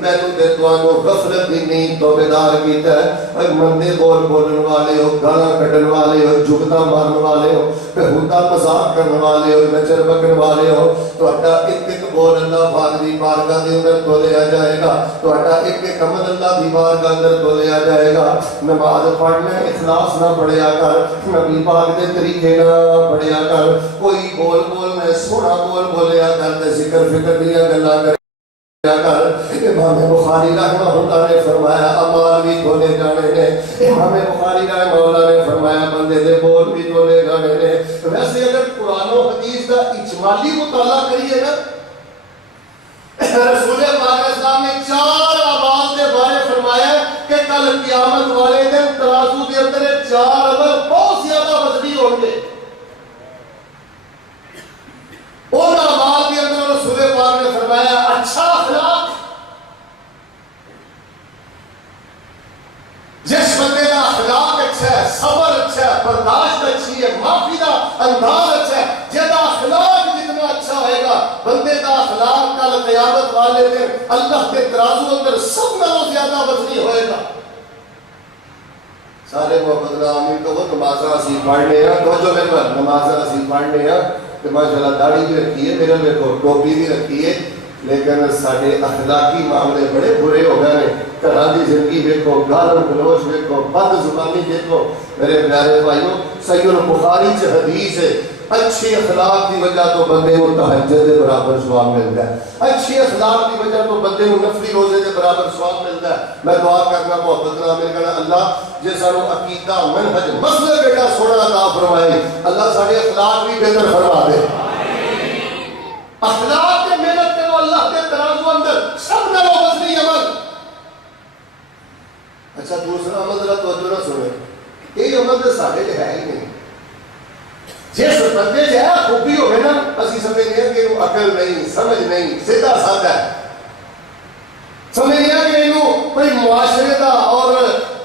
میں نے تانوں غفلت دی نیند تو بیدار کیتا ہے، اے مندے بول بولن والے ہو، گالاں کڈن والے ہو، جھگتا مارن والے ہو، بےہودہ مذاق کرن والے ہو، نچر بکن والے ہو، تہاڈا ایک ایک بول اللہ پاک دی بارگاہ دے اندر تولیا جائے گا، تہاڈا ایک ایک عمل اللہ دی بارگاہ اندر تولیا جائے گا۔ نماز پڑھنا اخلاص نہ پڑھیا کر، نبی پاک دے طریقے نہ پڑھیا کر، کوئی بول بولنا سونا بول بولیا کر تے ذکر فکر دیا گلاں کریا کر۔ امام بخاری رحمہ اللہ نے فرمایا اعمال بھی دھولے جانے نے، امام بخاری رحمہ اللہ نے فرمایا بندے دے بول بھی دھولے جانے نے۔ ویسے اگر قرآن و حدیث کا اجمالی مطالعہ کریے نا، رسول پاک علیہ السلام نے 4 اعمال دے بارے فرمایا کہ کل قیامت والے دن ترازو دے اندر 4 عمل بہت زیادہ وزنی ہوں گے۔ ان اعمال کے اندر رسول پاک نے فرمایا اچھا اخلاق، جس بندے کا اخلاق اچھا ہے، صبر اچھا ہے، برداشت اچھی ہے، معافی کا انداز اچھا ہے، جہاں اخلاق جتنا اچھا ہوئے گا بندے کا اخلاق کل قیامت والے دن اللہ کے ترازو اندر سب نالوں زیادہ وزنی ہوئے گا۔ سارے محمد آمین تو وہ نمازاں اسی پڑھنے ہیں، توجہ میرے پر نمازاں اسی پڑھنے ہیں کہ ماشاءاللہ داڑھی بھی رکھی ہے، میرے دیکھو ٹوپی بھی رکھی ہے، لیکن سارے اخلاقی معاملے بڑے برے ہو گئے ہیں۔ گھراں دی زندگی دیکھو، گالم گلوچ دیکھو، بد زبانی دیکھو۔ میرے پیارے بھائیوں، صحیح البخاری چ حدیث ہے، اچھی اخلاق کی وجہ تو بندے کو تہجد کے برابر ثواب ملتا ہے، اچھی اخلاق کی وجہ تو بندے کو نفلی روزے کے برابر ثواب ملتا ہے۔ میں دعا کرنا محبت نال میرے کہنا اللہ جے سانو عقیدہ منہج مسلک بیٹا سونا عطا فرمائے، اللہ سارے اخلاق بھی بہتر فرما دے۔ اخلاق کے محنت کرو اللہ کے ترازو اندر سب نالوں وزنی عمل۔ اچھا دوسرا عمل ذرا توجہ نہ سنیں، یہ عمل تو سارے ہے ہی نہیں۔ جس بندے سے ہے خوبی ہوئے نا اسی سمجھنے ہیں کہ وہ عقل نہیں، سمجھ نہیں، سیدھا سادہ ہے، سمجھنے ہیں کہ انہوں کوئی معاشرے دا اور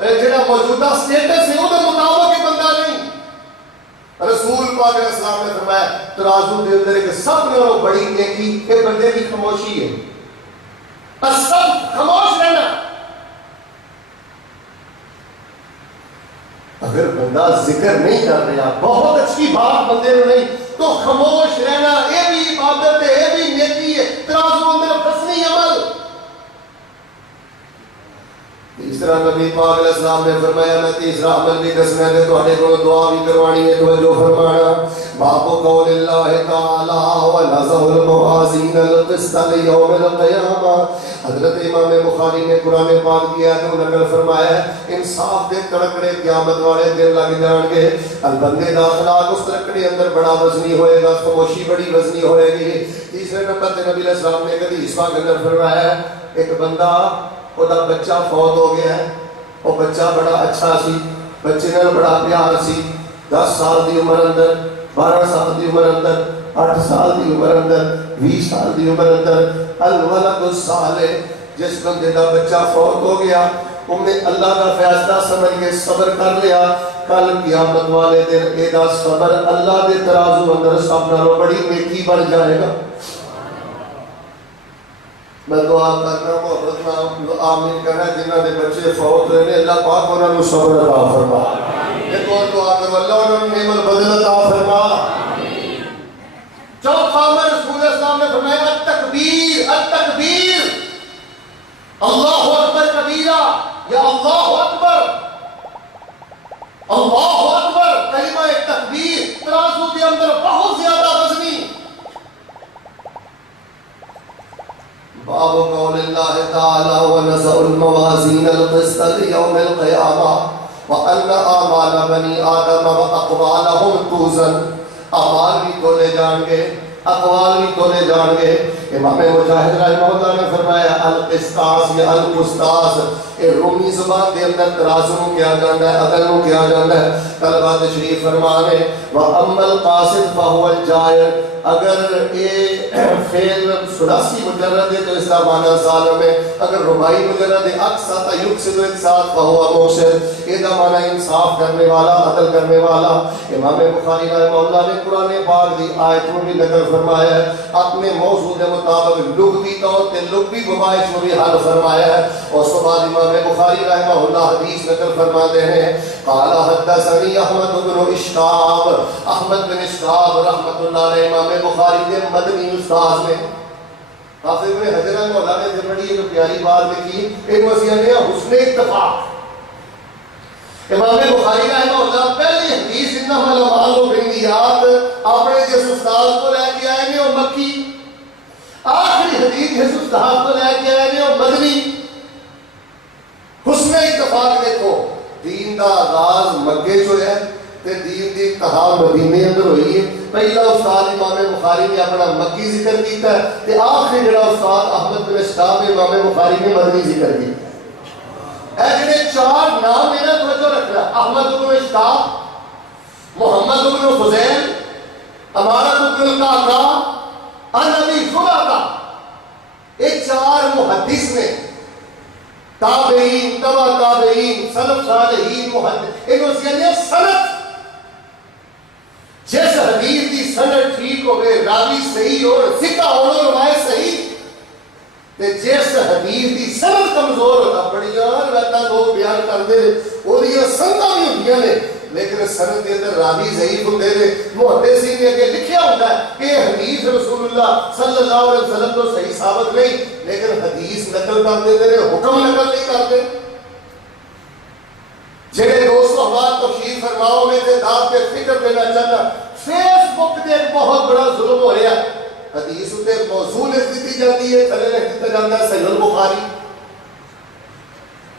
جڑا موجودہ سٹیٹس ہے وہ مطابق ہی بندہ نہیں۔ رسول پاک علیہ السلام نے فرمایا ترازو دے اندر ایک سب نالوں بڑی نیکی کہ بندے کی خاموشی ہے، سب خاموش رہنا۔ اگر بندہ ذکر نہیں کر رہا، بہت اچھی بات بندے نے نہیں، تو خاموش رہنا یہ بھی عبادت ہے، یہ بھی نیکی ہے، ترازو اندر فسنی عمل۔ تیسرا نبی پاک علیہ السلام نے فرمایا میں تیسرا عمل بھی دسنا ہے تو ہمیں کو دعا بھی کروانی ہے، توجہ فرمانا۔ باب قول اللہ تعالی وَنَزَعُ الْمَوَازِينَ الْقِسْطَ لِيَوْمِ الْقِيَامَةِ۔ حضرت امام بخاری نے قرآن پاک کی آیت میں نقل فرمایا ہے انصاف دے کڑکڑے قیامت والے دن لگ جان گے، بندے دا اخلاق اس کڑکڑے اندر بڑا وزنی ہوئے گا، خاموشی بڑی وزنی ہوئے گی۔ تیسرے نمبر تے نبی علیہ السلام نے ایک حدیث پاک اندر فرمایا ہے ایک بندہ وہ دا بچہ فوت ہو گیا ہے، وہ بچہ بڑا اچھا سی، بچے نال بڑا پیار سی، 10 سال دی عمر اندر 12 سال دی عمر اندر، 8 سال دی عمر اندر، 20 سال دی عمر اندر الولد الصالح، جس بندے دا بچہ فوت ہو گیا انہیں اللہ کا فیصلہ سمجھ کے صبر کر لیا، کل قیامت والے دن اے دا صبر اللہ دے ترازو اندر سب نالوں بڑی نیکی بن جائے گا۔ میں دعا کرنا محبت نام آمین کرنا جنہ دے بچے فوت ہوئے اللہ پاک انہوں نے صبر عطا فرما۔ ایک اور دعا کرو اللہ انہوں نے نعم البدل عطا فرما۔ چوتھا میں رسول اسلام نے فرمایا التکبیر التکبیر، اللہ اکبر کبیرہ یا اللہ اکبر، اللہ اکبر کلمہ تکبیر ترازو کے اندر بہت زیادہ وزنی۔ باب قول اللہ تعالی ونزع الموازین القسط لیوم القیامہ وان اعمال بنی آدم واقوالہم توزن، اعمال بھی تولے جان گے اقوال بھی تولے جان گے۔ امام مجاہد رحمہ اللہ نے فرمایا القسطاس یا القسطاس، رومی زبان کے اندر ترازو کیا جاتا ہے، عدل کیا جاتا ہے۔ طلبہ تشریف فرمانے وَأَمَّا الْقَاسِدْ فَهُوَ الْجَائِرُ، اگر یہ فعل ثلاثی مجرد ہے تو اس کا معنی ظالم ہے، اگر رباعی مجرد ہے اقسط یقسط ایک ساتھ فَهُوَ مُقسط، یہ کا معنی انصاف کرنے والا، عدل کرنے والا۔ امام بخاری رحمہ اللہ نے قرآن پاک دی آیت میں بھی نقل فرمایا ہے، اپنے موضوع کے مطابق لغوی طور پہ لغوی مباحث میں بھی حل فرمایا ہے۔ اور اس کے بعد امام بخاری رحمہ اللہ حدیث نقل فرماتے ہیں قال حدثني احمد بن اشعاب، احمد بن اشعاب رحمۃ اللہ علیہ امام بخاری کے مدنی استاد نے۔ حافظ ابن حجر رحمہ اللہ نے جو بڑی ایک پیاری بات لکھی، ایک وسیع نے حسن اتفاق۔ امام بخاری رحمہ اللہ پہلی حدیث انما الاعمال بالنیات اپنے جس استاد کو لے کے آئے ہیں وہ مکی، آخری حدیث جس استاد کو لے کے آئے ہیں وہ مدنی۔ حسن اتفاق دیکھو، دین دا آغاز مکے جو ہے تے دین دی انتہا مدینے اندر ہوئی ہے۔ پہلا استاد امام بخاری نے اپنا مکی ذکر کیتا ہے تے آخری جڑا استاد احمد بن اشعاب امام بخاری نے مدنی ذکر کیتا ہے۔ اے جڑے چار نام میرا توجہ رکھنا، احمد بن اشعاب، محمد بن فضیل، امارت بن القعقاع، النبی زرعہ، یہ چار محدث نے، تابعین، تبع تابعین، سلف صالحین، محدث، انہوں سے یعنی سند، جس حدیث دی سند ٹھیک ہو گئے، راوی صحیح اور ثقہ اور روایت صحیح، تے جس حدیث دی سند کمزور ہوتا، بڑی یار ویتا لوگ بیان کر دے اور یہ سندہ بھی ہوندیاں نے، لیکن سند کے اندر راوی ضعیف ہوندے نے، محدثین نے کہ لکھیا ہوتا ہے کہ حدیث رسول اللہ صلی اللہ علیہ وسلم تو صحیح ثابت نہیں، لیکن حدیث نقل کر دیتے ہیں، حکم نقل نہیں کرتے۔ جنہیں دوست احباب تشریف فرماؤ میں تھے داد پہ فکر دینا چاہتا، فیس بک دے بہت بڑا ظلم ہو رہا ہے، حدیث تے موضوع لکھ دیتی جاتی ہے، تھلے لکھ دیتا جاتا ہے صحیح البخاری،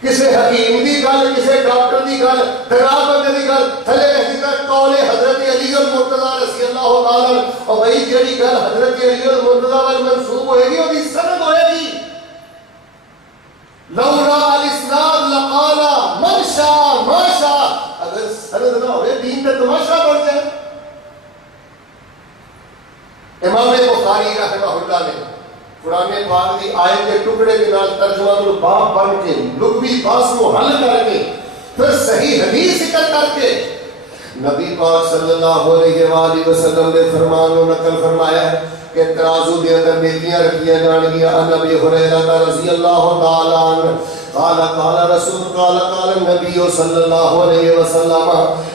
کسی حکیم دی گل، کسی ڈاکٹر دی گل، دراز بندے دی گل، تھلے لکھ دیتا قول حضرت علی المرتضیٰ رضی اللہ تعالیٰ، اور بھئی جڑی گل حضرت علی المرتضیٰ والمنصوب ہوئے گی وہ بھی سند ہوئے گی۔ لولا الاسناد لقالا من شاء ما شاء، اگر سند نہ ہوئے دین میں تماشا بڑھ جائے۔ امام بخاری رحمہ اللہ نے قرآن پاک کی آیت کے ٹکڑے کے نال ترجمہ الباب بن کے لغوی باس کو حل کر کے پھر صحیح حدیث ذکر کر کے نبی پاک صلی اللہ علیہ وآلہ وسلم نے فرمان و نقل فرمایا ہے کہ ترازو دے اندر نیکیاں رکھیا جان گیا۔ نبی ہریرہ رضی اللہ تعالی عنہ قال قال رسول قال النبی صلی اللہ علیہ وسلم،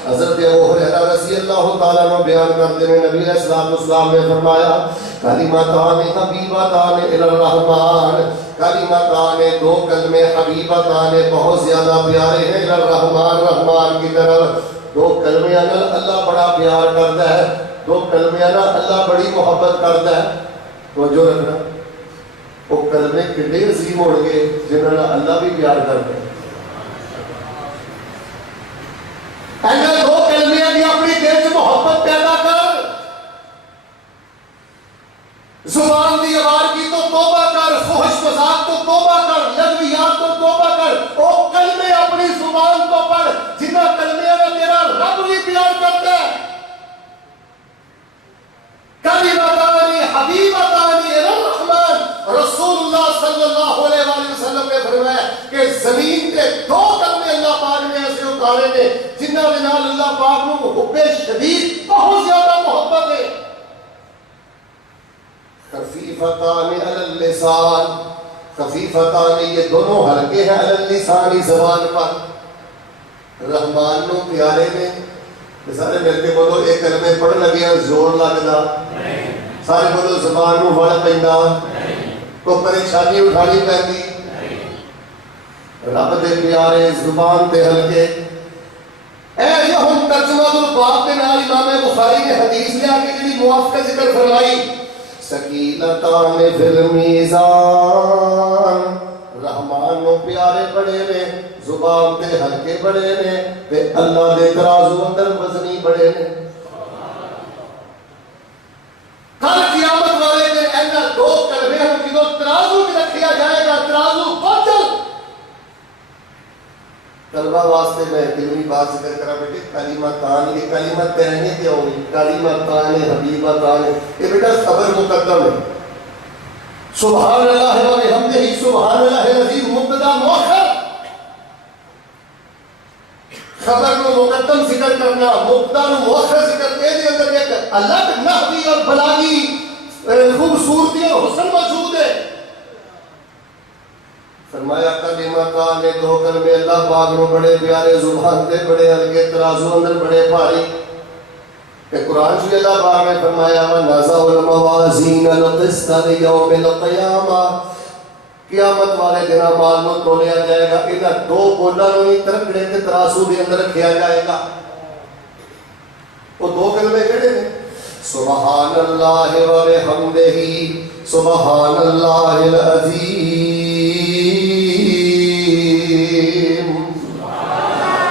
حضرت ابو ہریرہ رضی اللہ تعالی عنہ بیان کرتے ہیں نبی علیہ السلام نے فرمایا کلمتان حبیبتان الی الرحمن، کلمتان دو کلمے حبیبتان بہت زیادہ پیارے ہیں الی الرحمن رحمان کی طرف، دو کلمے اللہ بڑا پیار کرتا ہے، دو کلمے اللہ بڑی محبت کرتا ہے۔ تو جو رکھنا وہ کلمے کتنے عظیم ہو گے جنہوں اللہ بھی پیار کرتے ہیں۔ اگر دو کلمے کی اپنی دل سے محبت پیدا کر، زبان دی آواز کی تو توبہ کر، فحش مذاق تو توبہ کر، لغویات تو توبہ کر، وہ کلمے اپنی زبان کو پڑھ جنہ کلمے میں تیرا رب بھی پیار کرتا ہے۔ جنہاں دے نال اللہ پاک نو حب شدید بہت زیادہ محبت ہے. خفیفتان علی اللسان، خفیفتان یہ دونوں ہلکے ہیں علی اللسان زبان پر. رحمان نو پیارے نے. سارے مل کے بولو ایک کلمے پڑھ لگیا زور لگدا؟ سارے بولو زبان نو وڑ پیندا؟ کو پریشانی اٹھانی پیندی؟ رب دے پیارے زبان تے ہلکے. اے یہ ہم ترجمہ الباب کے نال امام بخاری نے حدیث لے آ کے جڑی موافقہ ذکر فرمائی، سکینتان فی المیزان، رحمان نو پیارے بڑے نے، زبان تے ہلکے بڑے نے، تے اللہ دے ترازو اندر وزنی بڑے نے. کل قیامت والے دن اینا دو کلمے ہم جدو ترازو میں رکھیا جائے گا، ترازو بچل. طلبہ واسطے میں کلمی بات ذکر کرا بیٹے، کلمتان، یہ کلمت کہنے کیا ہوئی؟ کلمتان حبیبتان، یہ بیٹا خبر مقدم ہے. سبحان اللہ و بحمدہ، سبحان اللہ العظیم مبتدا مؤخر. خبر کو مقدم ذکر کرنا، مبتدا مؤخر ذکر کے دے اندر ایک الگ نحوی اور بلاغی خوبصورتی اور حسن موجود ہے. فرمایا کلمتان دو کلمے اللہ پاک نو بڑے پیارے، زبان تے بڑے ہلکے، ترازو اندر بڑے بھاری. کہ قرآن سے اللہ پاک نے فرمایا وَنَزَعُ الْمَوَازِينَ الْقِسْطَ لِيَوْمِ الْقِيَامَةِ، قیامت والے دن اعمال نو تولیا جائے گا، انہاں دو بولاں نو ہی ترکڑے تے ترازو دے اندر رکھیا جائے گا. وہ دو کلمے کہڑے نے؟ سبحان اللہ و بحمدہ، سبحان اللہ العظیم،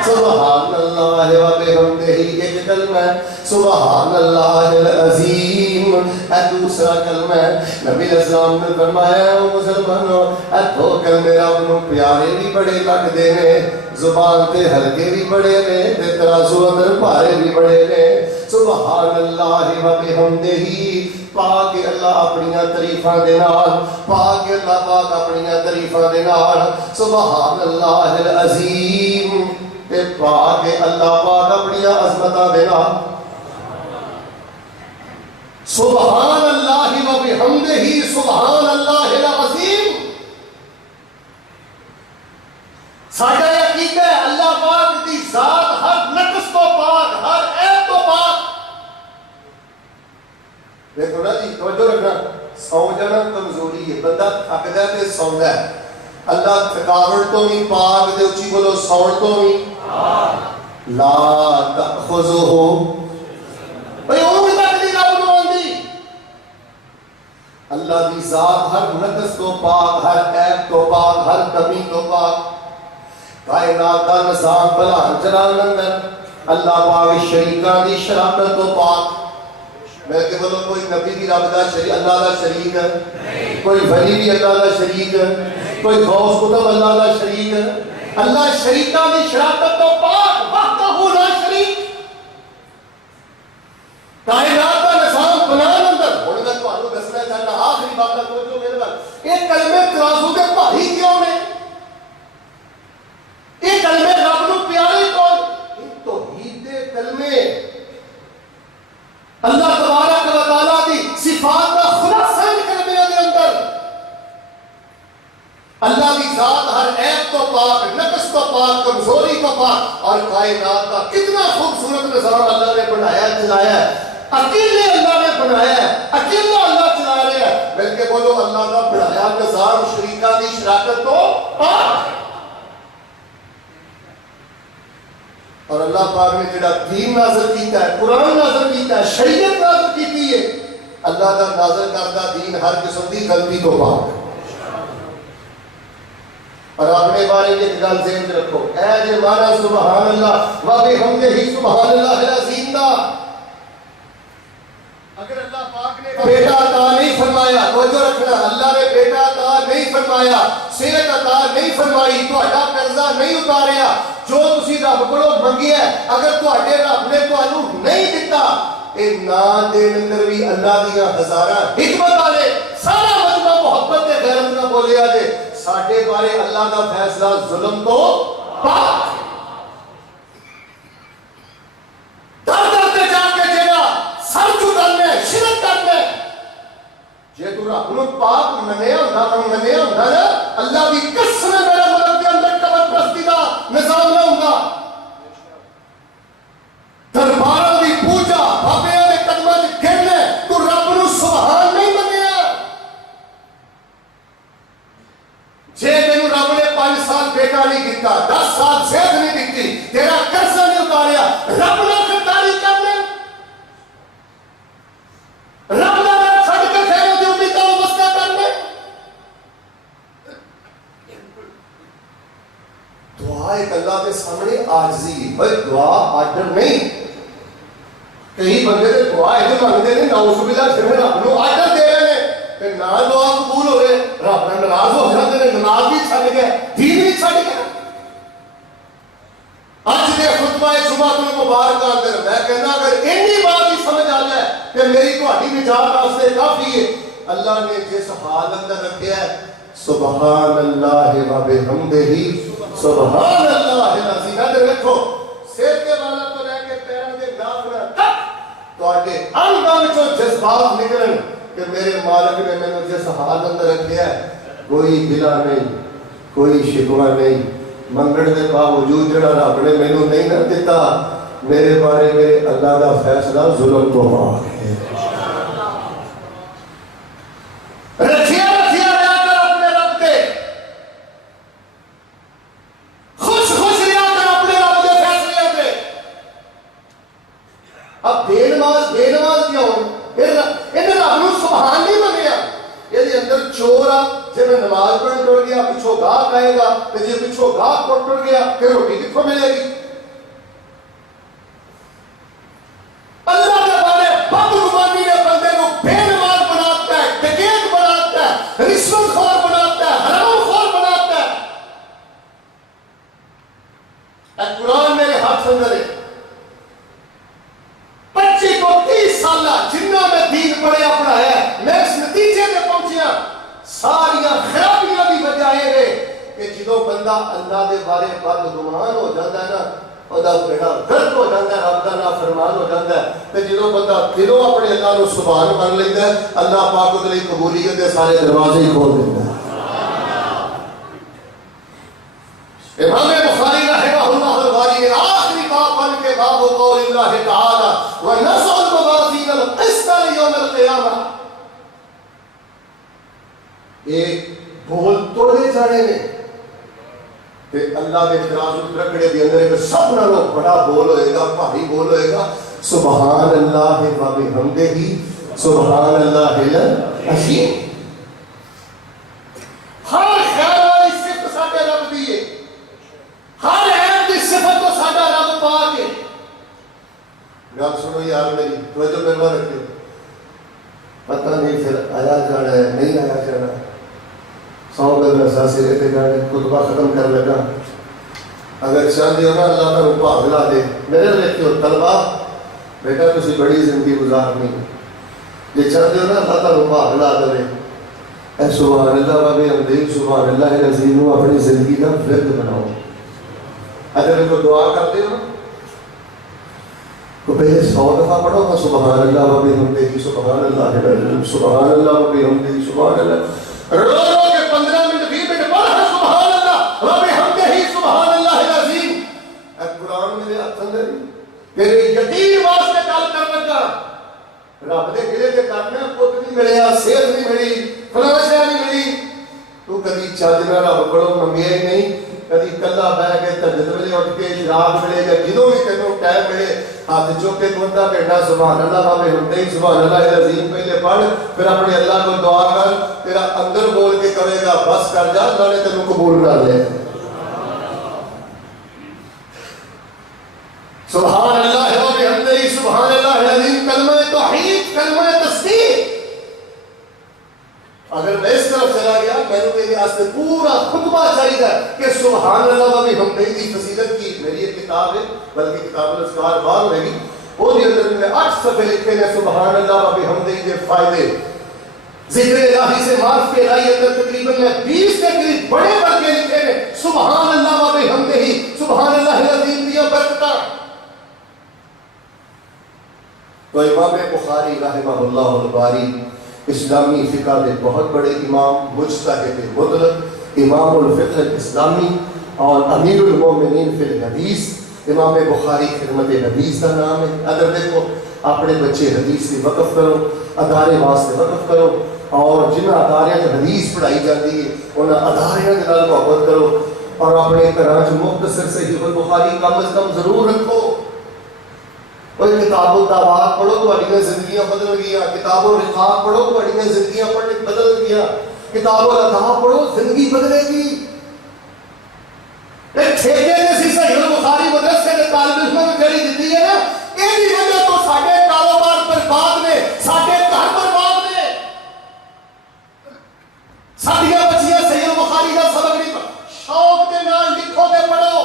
سبحان اللہ و بحمدہ ایک کلمہ ہے، سبحان اللہ العظیم اے دوسرا کلمہ ہے. نبی علیہ السلام نے فرمایا او مسلمانوں، اے دو کلمے رب نو پیارے بھی بڑے لگدے نے، زبان تے ہلکے بھی بڑے نے، تے ترازو اندر بھارے بھی بڑے نے. سبحان اللہ و بحمدہ، پاک اللہ اپنیاں تعریفاں دے نال، پاک اللہ پاک اپنیاں تعریفاں دے نال. سبحان اللہ العظیم، تے پاک اللہ پاک اپنیاں عظمتاں دے نال. سبحان اللہ و بحمدہ، سبحان اللہ العظیم. ساڈا عقیدہ ہے اللہ پاک دی ذات ہر نقص تو پاک، ہر عیب تو پاک. دیکھو نا جی، توجہ رکھنا، سو جانا کمزوری ہے، بندہ تھکدا ہے تے سوندا ہے. اللہ تھکاوٹ تو نہیں پاک، تے اچھی بولو سون تو نہیں پاک. لا تأخذہ، بھئی وہ بھی تک نہیں رب نو آندی. اللہ دی ذات ہر نقص تو پاک، ہر عیب تو پاک، ہر کمی تو پاک. کائنات دا نظام بلان چلان اندر اللہ پاک شریکاں دی شراکت تو پاک. میں کہ بولو کوئی نبی بھی رب دا شریک، اللہ دا شریک ہے، کوئی ولی بھی اللہ دا شریک ہے، کوئی غوث قطب اللہ دا شریک ہے. اللہ شریکاں دی شراکت تو پاک، وحدہ لا شریک. کائنات دا نظام بنان اندر ہن میں تانوں دسنا چاہنا آخری بات کو جو میرے بعد ایک کلمے ترازو دے بھاری کیوں نے؟ یہ کلمے رب نو پیارے کون؟ یہ توحید دے کلمے، اللہ تبارک و تعالیٰ دی صفات کا خلاصہ کلمے دے اندر. اللہ کی ذات ہر عیب تو پاک، نقص تو پاک، کمزوری تو پاک، اور کائنات کا کتنا خوبصورت نظام اللہ نے بنایا چلایا ہے. اکیلے اللہ نے بنایا ہے، اکیلا اللہ چلا رہا ہے. بلکہ بولو اللہ کا بنایا نظام شریکاں دی شراکت تو پاک. اور اللہ پاک نے جڑا دین نازل کیتا ہے، قرآن نازل کیتا ہے، شریعت نازل کیتی ہے، اللہ کا نازل کردہ دین ہر قسم کی غلطی تو پاک. اور اپنے بارے میں ایک گل ذہن رکھو، اے جے مانا سبحان اللہ و بحمدہ سبحان اللہ العظیم دا، اگر اللہ پاک نے بیٹا عطا نہیں فرمایا، توجہ رکھنا، اللہ نے بیٹا عطا نہیں فرمایا، صحت عطا نہیں فرمائی، تہاڈا قرضہ نہیں اتاریا، جو تسی رب کولوں منگیا ہے، اگر تہاڈے رب نے تانوں نہیں دتا، اے نہ دین اندر بھی اللہ دیاں ہزاراں حکمت والے سارا مجمع محبت تے غیرت نہ بولیا جے. ساڈے بارے اللہ دا فیصلہ ظلم تو پاک. نو پاک منیا ہوتا نا اللہ کی قسم میرے ملک کے اندر قبر پرستی کا نظام نہ ہوتا درباراں دی پوجا بابیاں دے قدماں وچ گرنا تو رب نو سبحان نہیں منیا جے تینوں رب نے 5 سال بیٹا نہیں دیتا 10 سال صحت نہیں دیتی تیرا قرضہ نہیں اتاریا رب نے خداری کرنے رب نے چھڈ کے خیروں دی امیداں وسطہ کرنے دعا ایک اللہ کے سامنے عاجزی ہے بھائی دعا آرڈر نہیں کئی بندے نے دعا ایسے مانگتے ہیں نعوذ باللہ پھر رب نو آرڈر دے رہے ہیں کہ نہ دعا قبول ہوئے رب نے ناراض ہو جاتے ہیں نماز بھی چھڈ گئے دین بھی چھڈ گئے اج دے خطبہ جمعہ المبارک اندر میں کہنا اگر اتنی بات ہی سمجھ آ جائے کہ میری تہاڈی نجات واسطے کافی ہے اللہ نے جس حال اندر رکھیا ہے سبحان اللہ و بحمدہ سبحان اللہ العظیم ادھر دیکھو سر کے والا تو لے کے پیروں کے ناخن تک تواڈے انگاں وچوں جذبات نکلن کہ میرے مالک نے مینوں جس حال اندر رکھیا ہے کوئی گلہ نہیں کوئی شکوہ نہیں منگڑ کے باوجود جڑا رب نے مینوں نہیں نہ دیتا میرے بارے میرے اللہ کا فیصلہ ظلم تو پاک ہے رکھیا رہا کر اپنے رب تے خوش رہا کر اپنے رب کے فیصلے تے اب بے نماز کیوں انہیں رب نو سبحان نہیں منیا یہ اندر چور آ جب نماز پڑھنے ٹر گیا پچھوں گاہک آئے گا جی پچھوں گاہک ٹر گیا پھر روٹی کتوں ملے گی اللہ کے بارے بدگمانی نے بندے کو بے نماز بناتا ہے ڈکیت بناتا ہے رشوت خور بناتا ہے حرام خور بناتا ہے اے قرآن میرے ہاتھ اندر ہے 25 کو 30 سالہ جنہ میں دین پڑھیا پڑھایا ہے میں اس نتیجے میں پہنچیا ساریاں خرابیاں بھی بجائے گئے کہ جدو بندہ اللہ دے بارے بدگمان ہو جاتا ہے نا ادا بیڑا غلط ہو جاتا ہے رب کا نافرمان ہو جاتا ہے کہ جدو بندہ دلوں اپنے اللہ کو سبحان مان لیتا ہے اللہ پاک اس لیے قبولیت کے سارے دروازے ہی کھول دیتا ہے امام بخاری رحمہ اللہ الباری نے آخری باب بن کے باب قول اللہ تعالی ونزع الموازین القسط لیوم القیامہ ایک بول توڑے جانے نے کہ اللہ کے ترازو رکھڑے دی اندر ایک سب نالوں بڑا بول ہوئے گا بھاری بول ہوئے گا سبحان اللہ و بحمدہ سبحان اللہ العظیم ہر خیر والی صفت ساڈے رب دی ہے ہر عیب دی صفت تو ساڈا رب پاک ہے گل سنو یار میری توجہ کروا رکھو پتہ نہیں پھر آیا جانا ہے نہیں آیا جانا 100 گل اساسی رہتے جانے خطبہ ختم کر لگا اگر چاہتے ہو نا اللہ کا روپا بلا دے میرے رکھتے ہو طلبہ بیٹا تسی بڑی زندگی گزارنی یہ چاہتے ہو نا اللہ کا روپا بلا دے اے سبحان اللہ بابے حمدہ سبحان اللہ العظیم اپنی زندگی کا ورد بناؤ اگر ان کو دعا کرتے ہو تو پہلے 100 دفعہ پڑھو نا سبحان اللہ و بحمدہ سبحان اللہ العظیم سبحان اللہ و بحمدہ سبحان اللہ رو رو کے 15 منٹ 20 منٹ پڑھ سبحان اللہ و بحمدہ سبحان اللہ العظیم اے قرآن میرے ہاتھ اندر تیرے یقین واسطے گل کر لگا رب دے گلے تے کرنا پت نہیں ملیا صحت نہیں ملی فلاں شے نہیں ملی تو کبھی چاند نہ رب کولوں منگیا ہی نہیں کبھی کلا بیٹھ کے تہجد ویلے اٹھ کے رات ویلے یا جدوں بھی تینوں ٹائم ملے ہاتھ چوک کے تو گھنٹہ سبحان اللہ و بحمدہ سبحان اللہ العظیم پہلے پڑھ پھر اپنے اللہ کو دعا کر تیرا اندر بول کے کہے گا بس کر جا اللہ نے تینوں قبول کر لیا سبحان اللہ و بحمدہ سبحان اللہ العظیم کلمہ توحید کلمہ تصدیق اگر میں اس طرف چلا گیا میں نے میرے واسطے پورا خطبہ چاہیے کہ سبحان اللہ و بحمدہ کی فضیلت کی میری ایک کتاب ہے بلکہ کتاب الاذکار بعد میں بھی وہ دی اندر میں 8 صفحے لکھے ہیں سبحان اللہ و بحمدہ کے فائدے ذکر الہی سے معرفت الہی اندر تقریباً میں 20 کے قریب بڑے بڑھ کے لکھے ہیں سبحان اللہ و بحمدہ سبحان اللہ العظیم دیا برکتاں تو امام بخاری رحمہ اللہ الباری اسلامی فقہ کے بہت بڑے امام، مجتہد مطلق، امام الفقہ الاسلامی اور امیر المومنین فی الحدیث۔ امام بخاری خدمت حدیث کا نام ہے۔ اگر دیکھو اپنے بچے حدیث سے وقف کرو، ادارے واسطے وقف کرو، اور جنہ ادارے حدیث پڑھائی جاتی ہے انہاں ادارے کے نال محبت کرو، اور اپنے گھراں وچ مختصر صحیح البخاری کم از کم ضرور رکھو۔ کوئی کتاب الدعوات پڑھو تہاڈیاں زندگیاں بدل گئیاں، کتاب الرقاق پڑھو تہاڈیاں زندگیاں بدل گئیاں، کتاب الاداب پڑھو زندگی بدلے گی۔ ٹھیکے نے سی صحیح البخاری مدرسے کے طالب علموں کو جڑی دیتی ہے نا، یہ بھی وجہ تو ساڈے کاروبار برباد نے، ساڈے گھر برباد نے، ساڈیاں بچیاں صحیح البخاری کا سبق نہیں پڑھ، شوق کے نال لکھو تے پڑھو۔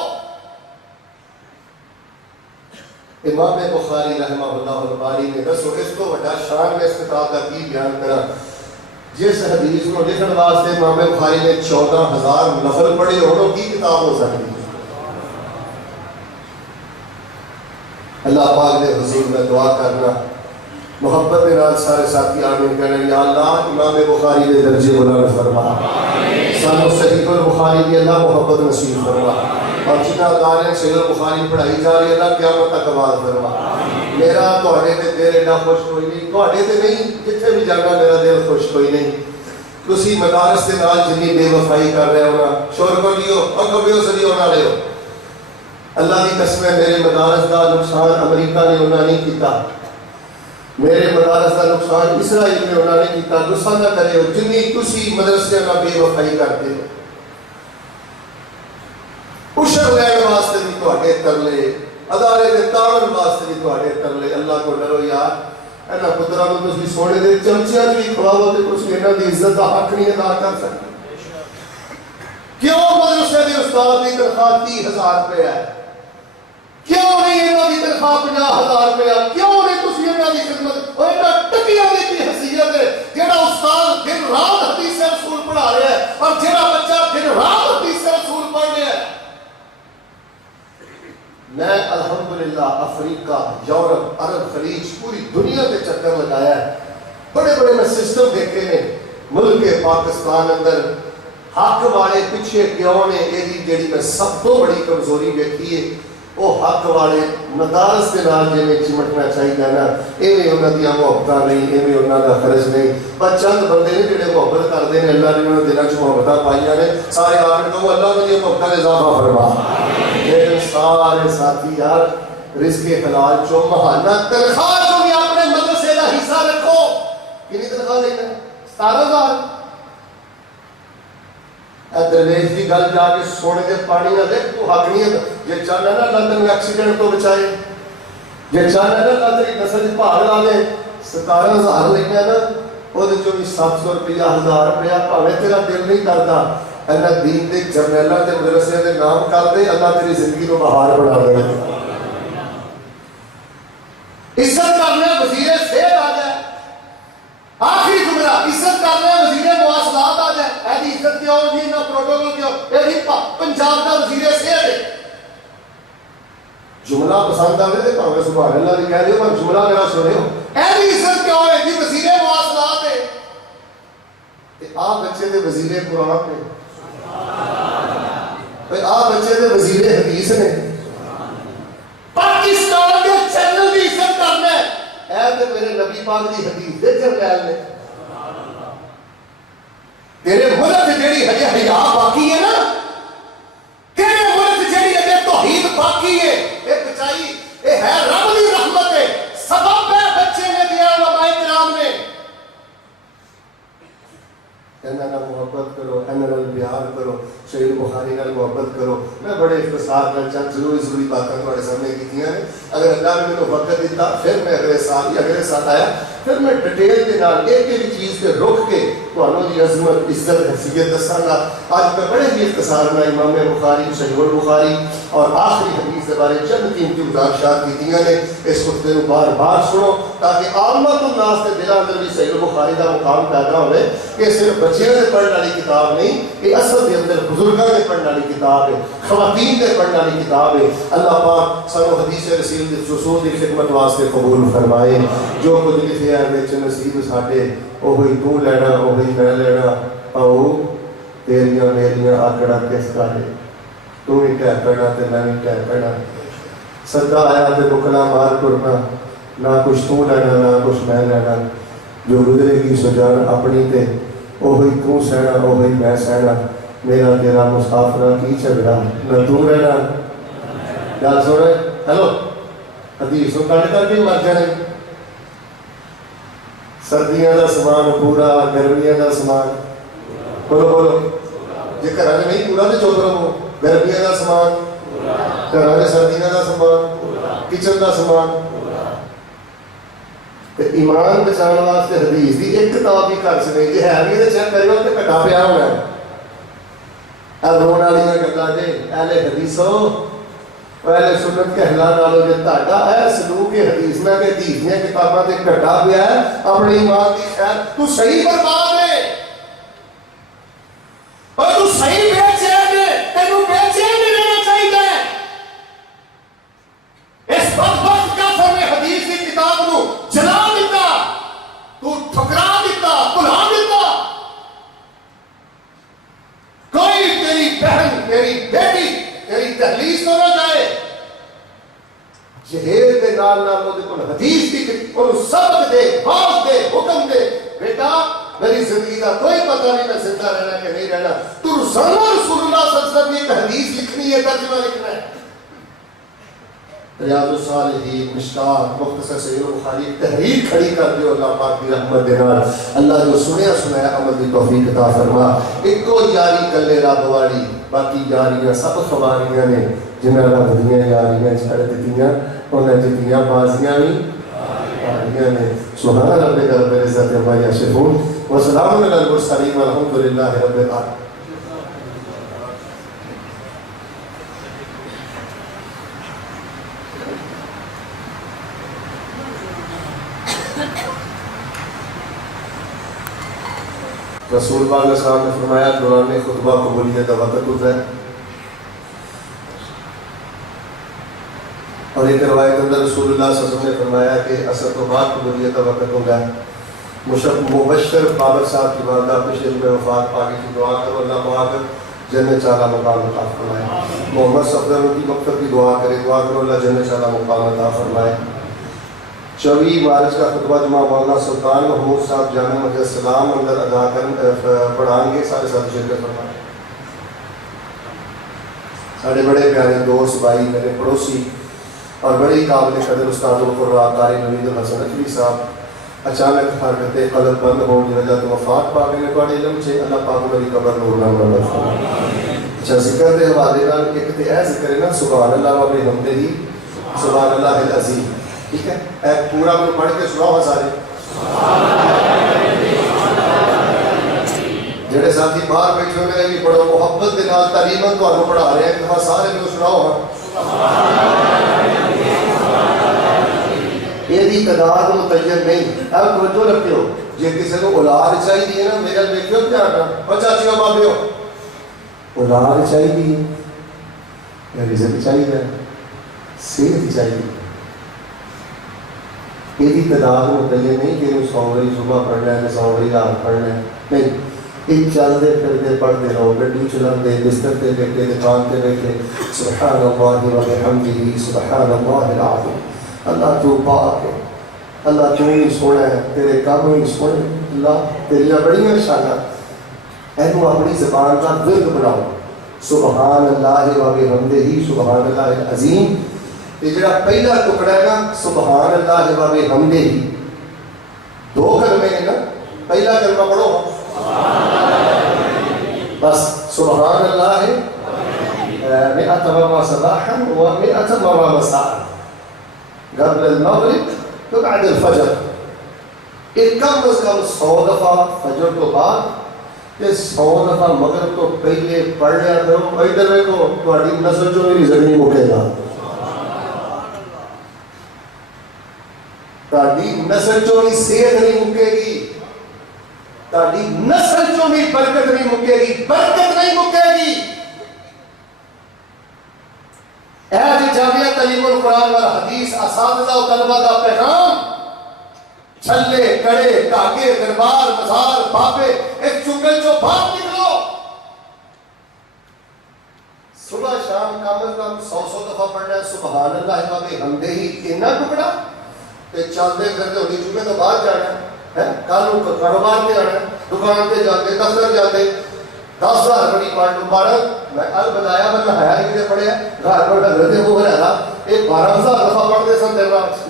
امام بخاری رحمہ اللہ الباری نے دسو اس کو بڑا شان میں اس کتاب کا کی بیان کرا، جس حدیث کو لکھن واسطے امام بخاری نے 14,000 لفظ پڑھے انہوں کی کتاب ہو سکتی ہے۔ اللہ پاک نے حضور میں دعا کرنا، محبت کے نال سارے ساتھی آمین کہنا، یا اللہ امام بخاری کے درجے بلند فرما، سانو صحیح البخاری کی اللہ محبت نصیب فرما، اور جنہ ادارے صحیح البخاری پڑھائی جا رہی ہے اللہ قیامت تک آباد فرما۔ میرا تہاڈے تے دل ایڈا خوش کوئی نہیں، تہاڈے تے نہیں، جتھے بھی جانا میرا دل خوش کوئی نہیں۔ تسی مدارس کے نال جنی بے وفائی کر رہے ہو نا، شور کو لیو اور کبھی سڑی ہونا لے ہو۔ اللہ کی قسم ہے میرے مدارس کا نقصان امریکہ نے انہوں نہیں کیتا، میرے مدارس کا نقصان اسرائیل نے انہوں نے کیتا، غصہ نہ کرے ہو جنی تسی مدرسے کا بے وفائی کرتے ہو۔ اشر لین واسطے بھی تہاڈے ترلے، ادارے دے تاڑن واسطے بھی تہاڈے ترلے، اللہ کو ڈرو یار، اینا پتراں نوں تسی سونے دے چمچیاں بھی کھواؤ تے تسی انہاں دی عزت دا حق نہیں ادا کر سکتے۔ کیوں مدرسے دے استاد دی تنخواہ 30,000 روپے ہے؟ کیوں نہیں انہاں دی تنخواہ 50,000 روپے ہے؟ کیوں نہیں تسی انہاں دی خدمت اور انہاں ٹکیاں دی کی حیثیت ہے جڑا استاد دن رات حدیث رسول پڑھا رہا ہے اور جڑا بچہ دن رات حدیث رسول پڑھ رہا ہے۔ میں الحمدللہ افریقہ، یورپ، عرب، خلیج، پوری دنیا کے چکر لگایا ہے، بڑے بڑے میں سسٹم دیکھے نے ملک پاکستان اندر حق والے پیچھے کیوں نے، یہ جیڑی میں سب تو بڑی کمزوری دیکھی ہے وہ حق والے مدارس کے نال جے چمٹنا چاہیے نا، ایویں انہاں دی محبت نہیں، ایویں انہاں دا فرض نہیں، پر چند بندے نے جڑے محبت کرتے ہیں، اللہ نے انہاں دلوں وچ محبت پائیاں نے، سارے آمین کہو اللہ نے یہ محبت میں اضافہ فرما۔ لیکن سارے ساتھی یار رزق حلال چو مہانہ تنخواہ جو بھی اپنے مدرسے کا حصہ رکھو۔ کتنی تنخواہ لینا ہے؟ 17,000۔ درویش کی گل جا کے سونے کے پانی نہ دے، تو حق نہیں ہے، یہ چاہنا نا اللہ تمہیں ایکسیڈنٹ تو بچائے، یہ چاہنا نا اللہ تیری نسل پہاڑ لا دے، 17,000 لینا نا، وہ جو بھی 700 روپیہ 1,000 روپیہ پاوے تیرا دل نہیں کرتا، اللہ دین دے جرنیلاں تے مدرسے دے نام کر دے، اللہ تیری زندگی کو بہار بنا دے۔ عزت کرنا وزیر صحت آ جائے، آخری جملہ عزت کرنا وزیر مواصلات آ جائے، ایسی عزت کیوں جی نہ پروٹوکول کیوں، یہ پنجاب کا وزیر صحت ہے۔ جملہ پسند آئے تو پاوے سبحان اللہ بھی کہہ دیو، پر جملہ میرا سنے ہو، ایسی عزت کیوں ہے جی وزیر مواصلات ہے، آپ بچے دے وزیر قرآن نے، آپ بچے دے وزیر حدیث نے، پاکستان کے چینل کی عزت کرنا ہے، اے تے میرے نبی پاک دی حدیث دے جرنیل نے، تیرے ملک جیڑی ہے حیا باقی ہے نا، تیرے ملک جیڑی ہے توحید باقی ہے، ایک بچائی اے ہے رب دی رحمت ہے، سبب ہے بچے نے دیا علماء کرام نے۔ انہاں نال محبت کرو، انہاں نال پیار کرو، صحیح بخاری نال محبت کرو۔ میں بڑے اختصار نال چند ضروری باتیں تھوڑے سامنے کیتیاں ہیں، اگر اللہ نے مجھے وقت دیتا پھر میں اگلے سال آیا پھر میں ڈیٹیل کے نال ایک ایک چیز کے رک کے تانوں دی عظمت عزت حیثیت دساں گا۔ آج میں بڑے ہی اختصار نال امام بخاری صحیح البخاری اور آخری حدیث کے بارے چند قیمتی گزارشات کی نے اس خطبے کو بار بار سنو تاکہ عامت الناس کے دلوں اندر بھی صحیح بخاری کا مقام پیدا ہوئے کہ صرف بچیاں سے پڑھنے والی کتاب نہیں، یہ اصل کے اندر بزرگاں سے پڑھنے والی کتاب ہے، خواتین سے پڑھنے والی کتاب ہے۔ اللہ پاک سانو حدیث رسول کے رسول کی خدمت واسطے قبول فرمائے۔ جو کچھ لکھے ہے وچ نصیب ساڈے وہی تو لینا وہی میں لینا، آؤ تیریاں میریاں آکڑا کس کا ہے، تو بھی کہہ پڑنا تے میں بھی کہہ پڑنا، صدقہ آیا تے بکلا مار کرنا، نہ کچھ تو لینا نہ کچھ میں لینا، جو گزرے گی سو جان اپنی تے وہی تو سہنا وہی میں سہنا، میرا تیرا مسافرہ کی جھگڑا نہ تو رہنا۔ گل سن رہے؟ ہیلو، حدیث کو کٹ کر کے مر جانے، سردیاں دا سامان پورا گرمیاں دا سامان، بولو بولو، جے گھر نہیں پورا تو چپ رہو، گرمیاں دا سامان گھر سردیاں دا سامان کچن دا سامان، ایمان بچان واسطے حدیث دی ایک کتاب بھی کر سکے جی ہے بھی چیک کرو تو کٹا پیا ہونا ہے۔ اب رونا والی گلا جی اہل حدیثو اہل سنت کہلا نالو جے تہاڈا اے سلوک حدیث میں کہ حدیث نے کتاباں تے کٹا پیا ہے اپنی ایمان دی خیر تو صحیح برباد ہے اور تو صحیح بے چین ہے، تینوں بے چین نہیں رہنا چاہیے۔ اس بدبخت کافر نے حدیث کی کتاب کو جلا دیتا، تو ٹھکرا دیتا، بھلا دیتا۔ کوئی تیری بہن تیری بیٹی تیری دہلیز تو نہ جائے جہیز دے نال نال وہ کو حدیث کی اور سبق دے، باز دے، حکم دے، بیٹا میری زندگی کا کوئی پتہ نہیں میں زندہ رہنا کہ نہیں رہنا، تو روزانہ رسول اللہ صلی اللہ علیہ وسلم کی حدیث لکھنی ہے، ترجمہ لکھنا ہے۔ ریاض الصالحین، مشکات، مختصر صحیح بخاری تحریر کھڑی کر دیو اللہ پاک کی رحمت دے نال۔ اللہ جو سنیا سنایا عمل دی توفیق عطا فرما۔ ایک کو یاری کلے رب والی، باقی یاریاں سب خواریاں نے، جنہاں رب دیاں یاریاں چھڑ دتیاں انہاں جتیاں بازیاں بھی یاریاں نے۔ سبحان ربک رب العزت عما یصفون وسلام علی المرسلین والحمد للہ رب العالمین۔ رسول پاک علیہ السلام نے فرمایا دوران خطبہ قبولیت کا وقت ہوتا ہے، اور ایک روایت اندر رسول اللہ صلی اللہ علیہ وسلم نے فرمایا کہ اثر تو بعد قبولیت کا وقت ہوگا۔ مبشر بابر صاحب کی والدہ پشر میں وفات پاکی کی دعا کرو اللہ پاک جنت اعلیٰ مقام عطا فرمائے۔ محمد صفدر کی مقصد کی دعا کرے، دعا کرو اللہ جنت اعلیٰ مقام عطا فرمائے۔ 24 مارچ کا خطبہ جمعہ مولانا سلطان محمود صاحب جامع مسجد السلام اندر ادا پڑھائیں گے، سارے ساتھ شرکت فرمائیں۔ سارے بڑے پیارے دوست بھائی میرے پڑوسی اور بڑی قابل قدر استاد القراء قاری نوید الحسن اکری صاحب اچانک حرکت قلب بند ہونے کی وجہ تو وفات پا گئے، بڑے علم سے اللہ پاک میری قبر نور نہ مدد فرمائے۔ اچھا ذکر دے حوالے نال ایک تے اے ذکر ہے نا سبحان اللہ و بحمدہ سبحان اللہ العظیم، ٹھیک ہے؟ اے پورا میں پڑھ کے سناؤ سارے، جڑے ساتھی باہر بیٹھے ہوئے میرے بھی پڑھو، محبت دے نال تعلیماں تانوں پڑھا رہے ہیں، ایک سارے کو سناؤ ہاں۔ یہ دی تعداد متعین نہیں، اب توجہ رکھتے ہو جے کسی کو اولاد چاہیے نا میرے دیکھو دھیان نال، اور چاچیوں بابے ہو اولاد چاہیے یا رزق چاہیے، صحت چاہیے، یہ تعداد متعین نہیں کہ 100 باری صبح پڑھنا ہے 100 باری رات پڑھنا ہے، نہیں، ایک چلتے پھرتے پڑھتے رہو، گڈی چلاتے بستر تے بیٹھے دکان تے بیٹھے سبحان اللہ و بحمدہ سبحان اللہ العظیم، اللہ تو پاک ہے، اللہ تو ہی سونا ہے، تیرے کام ہی سونے، اللہ تیریاں بڑیاں شاناں، اینو اپنی زبان کا ورد بناؤ، سبحان اللہ و بحمدہ سبحان اللہ العظیم۔ یہ جڑا پہلا ٹکڑا ہے نا سبحان اللہ و بحمدہ، 2 کلمے ہیں نا، پہلا کلمہ پڑھو بس سبحان اللہ مئۃ مرہ صباحا و مئۃ مرہ مساء قبل المغرب و بعد الفجر، ایک کم از کم 100 دفعہ فجر تو بعد کہ 100 دفعہ مغرب تو پہلے پڑھ لیا کرو. ادھر دیکھو تہاڈی نسل چوں میری زندگی مکے گا, تہاڈی نسل چوں بھی صحت نہیں مکے گی, تہاڈی نسل چوں بھی برکت نہیں مکے گی, برکت نہیں مکے گی. اے جامعہ تعلیم القرآن والحدیث اساتذہ و طلبہ کا پیغام, چھلے کڑے دھاگے دربار مزار بابے ایک چنگل چو باہر نکلو. صبح شام کم از کم 100 دفعہ پڑھنا ہے سبحان اللہ و بحمدہ. اتنا ٹکڑا تے چلتے پھرتے ہوئی جمعے تو باہر جانا ہے, کل کاروبار پہ آنا ہے, دکان پہ جاتے دفتر جاتے 10,000 بڑی پڑھ لو 12. میں ال بتایا میں نہایا ہی کتنے پڑھیا گھر پر حضرت ابو ہریرہ یہ 12,000 دفعہ پڑھتے سن دن رات.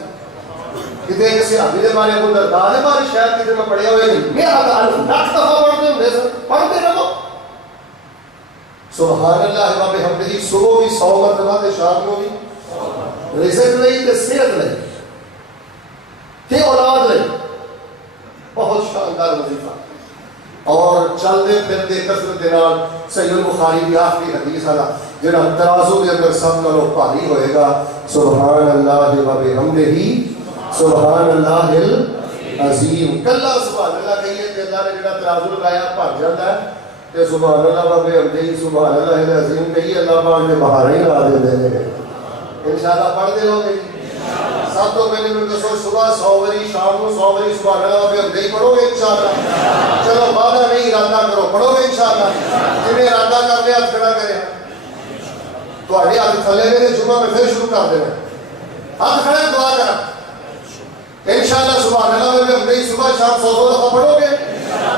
کتنے کسی حافظ دے بارے کو دردار ہے بارے شاید کتنے میں پڑھیا ہوئے نہیں, میں ہزار لاکھ دفعہ پڑھتے ہوں سن, پڑھتے رہو سبحان اللہ و بحمدہ. صبح بھی 100 مرتبہ تے شام کو بھی رزق نہیں تے صحت نہیں تے اولاد نہیں. بہت شاندار وظیفہ. اور چلتے پھرتے کثرت نال صحیح البخاری کی آخری حدیث والا جڑا ترازو کے اندر سب نالوں بھاری ہوئے گا سبحان اللہ و بحمدہ سبحان اللہ العظیم. کلا سبحان اللہ کہیے کہ اللہ نے جڑا ترازو لگایا بھر جاتا ہے, تے سبحان اللہ و بحمدہ سبحان اللہ العظیم کہیے اللہ پاک نے بہار ہی لا دے. انشاءاللہ پڑھتے رہو گے. سب تو پہلے میں دسو صبح 100 باری شام کو 100 باری سبحان اللہ و بحمدہ پڑھو گے انشاءاللہ. چلو وعدہ نہیں ارادہ کرو, پڑھو گے انشاءاللہ. جنہیں ارادہ کر لیا ہاتھ کھڑا کرے, تھوڑے ہاتھ تھلے میرے جمعہ میں پھر شروع کر دینا, ہاتھ کھڑے دعا کرا انشاءاللہ سبحان اللہ و بحمدہ صبح شام 100 دفعہ پڑھو گے.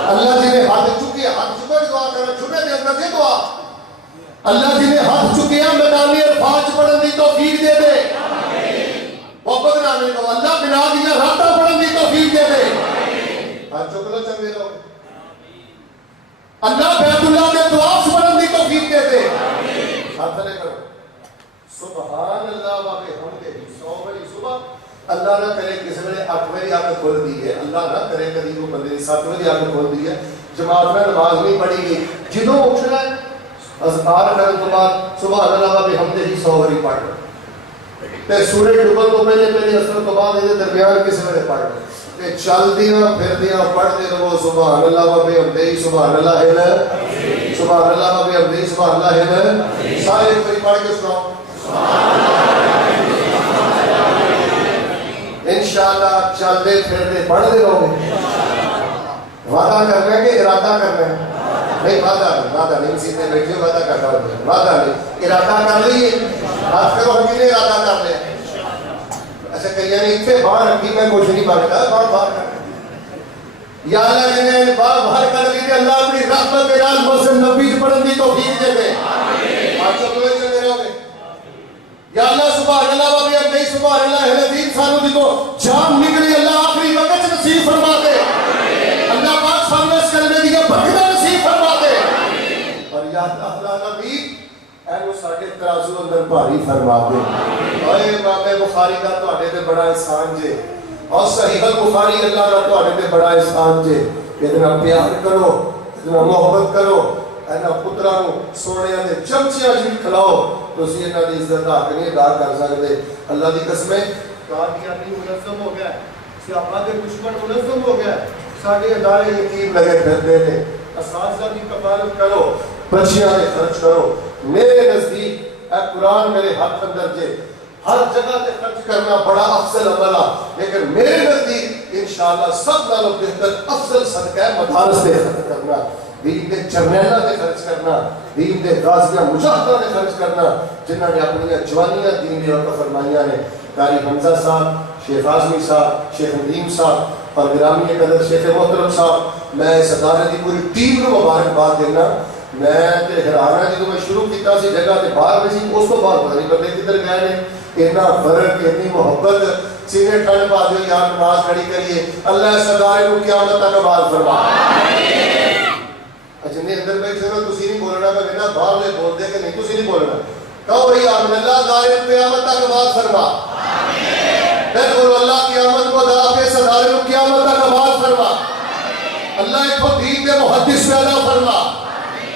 اللہ جنہیں ہاتھ چکے ہاتھ چکے دعا کرنا چھوٹے دے اندر سے دعا. اللہ جنہیں ہاتھ چکے ہیں میدانی الفاظ پڑھن دی توفیق دے دے. محبت نامی کو اللہ بنا دیا راتہ پڑھن دی توفیق دے دے. ہاتھ چک لو چندے لو. اللہ بیت اللہ کے دعاف پڑھن دی توفیق دے دے. ہاتھ لے کرو سبحان اللہ و بحمدہ 100 باری صبح. اللہ نہ کرے کسی نے 8 بجے آنکھ کھول دی ہے, اللہ نہ کرے کبھی کو بندے 7 بجے آنکھ کھول دی ہے, جماعت میں نماز نہیں پڑھی گئی, جدوں اٹھنا ہے اذکار کرنے تو بعد سبحان اللہ و بحمدہ 100 باری پڑھ لو. تے سورج ڈوبن تو پہلے پہلے اثر تو بعد یہ درمیان کسی نے پڑھ لو. تے چل دیاں پھر دیاں پڑھتے رہو سبحان اللہ و بحمدہ سبحان اللہ العظیم سبحان اللہ و بحمدہ سبحان اللہ العظیم. سارے ایک باری پڑھ کے سناؤ انشاءاللہ. چلتے پھرتے پڑھتے رہو گے. وعدہ کرنا ہے کہ ارادہ کرنا ہے؟ نہیں وعدہ نہیں سیدھے بیٹھے وعدہ کرتا ہوں, وعدہ نہیں ارادہ کر لیے. ہاتھ کرو ہم نے ارادہ کر لیا. اچھا کہیں نہیں اتنے باہر رکھی میں کچھ نہیں مانگتا, باہر کر یا اللہ جنہیں باہر کر لی اللہ اپنی رحمت کے نال مسلم نبی پڑھن دی توفیق دے دے. آج تو کوئی چلے رہو گے یا اللہ سبحان اللہ و بحمدہ سبحان اللہ العظیم. سانو دی کو جان نکلی اللہ آخری وقت نصیب فرما دے. اللہ پاک سامنے اس کلمے دی برکت نصیب فرما دے. اور یا اللہ نبی اینو ساڈے ترازو اندر بھاری فرما دے. اے امام بخاری دا تواڈے تے بڑا احسان جے, اور صحیح البخاری اللہ دا تواڈے تے بڑا احسان جے. اتنا پیار کرو, اتنا محبت کرو, اینا پتراں نو سونیاں دے چمچیاں جی کھلاؤ, تسی انہاں دی عزت دا حق نہیں ادا کر سکدے. اللہ دی قسمیں قادیانی منظم ہو گیا, سیاپا دے دشمن منظم ہو گیا, ساڈے ادارے یتیم لگے پھردے نے. اساتذہ کی کفالت کرو, بچیاں نے خرچ کرو. میرے نزدیک اے قرآن میرے ہاتھ اندر جے, ہر جگہ تے خرچ کرنا بڑا افضل عمل ہے, لیکن میرے نزدیک انشاءاللہ سب نالوں بہتر افضل صدقہ ہے مدارس تے خرچ کرنا, دین دے جرنیلاں تے خرچ کرنا, دین دے غازیاں مجاہداں تے خرچ کرنا, جنہاں نے اپنی جوانیاں دین دے وقت فرمائیاں نے. قاری حمزہ صاحب, شیخ اعظمی صاحب, شیخ ندیم صاحب اور گرامی قدر شیخ محترم صاحب, میں اس ادارے دی پوری ٹیم کو مبارکباد دینا. میں تے حیران جدوں میں شروع کیتا سی جگہ تے باہر میں سی, اس تو بعد پتہ نہیں بندے کدھر گئے نے. اتنا فرق, اتنی محبت, سینے ٹھنڈ پا دو یار نماز کھڑی کریے. اللہ اس ادارے کو قیامت تک آباد فرما. جنہیں اندر بیٹھے ہو تسی نہیں بولنا, میں کہنا باہر لے بول دے کہ نہیں تسی نہیں بولنا. کہو بھئی آمین. اللہ ادارے کو قیامت تک آباد فرما. پھر بولو اللہ قیامت کو دعا کے اس ادارے کو قیامت تک آباد فرما. اللہ ایک دین دین کے محدث پیدا فرما،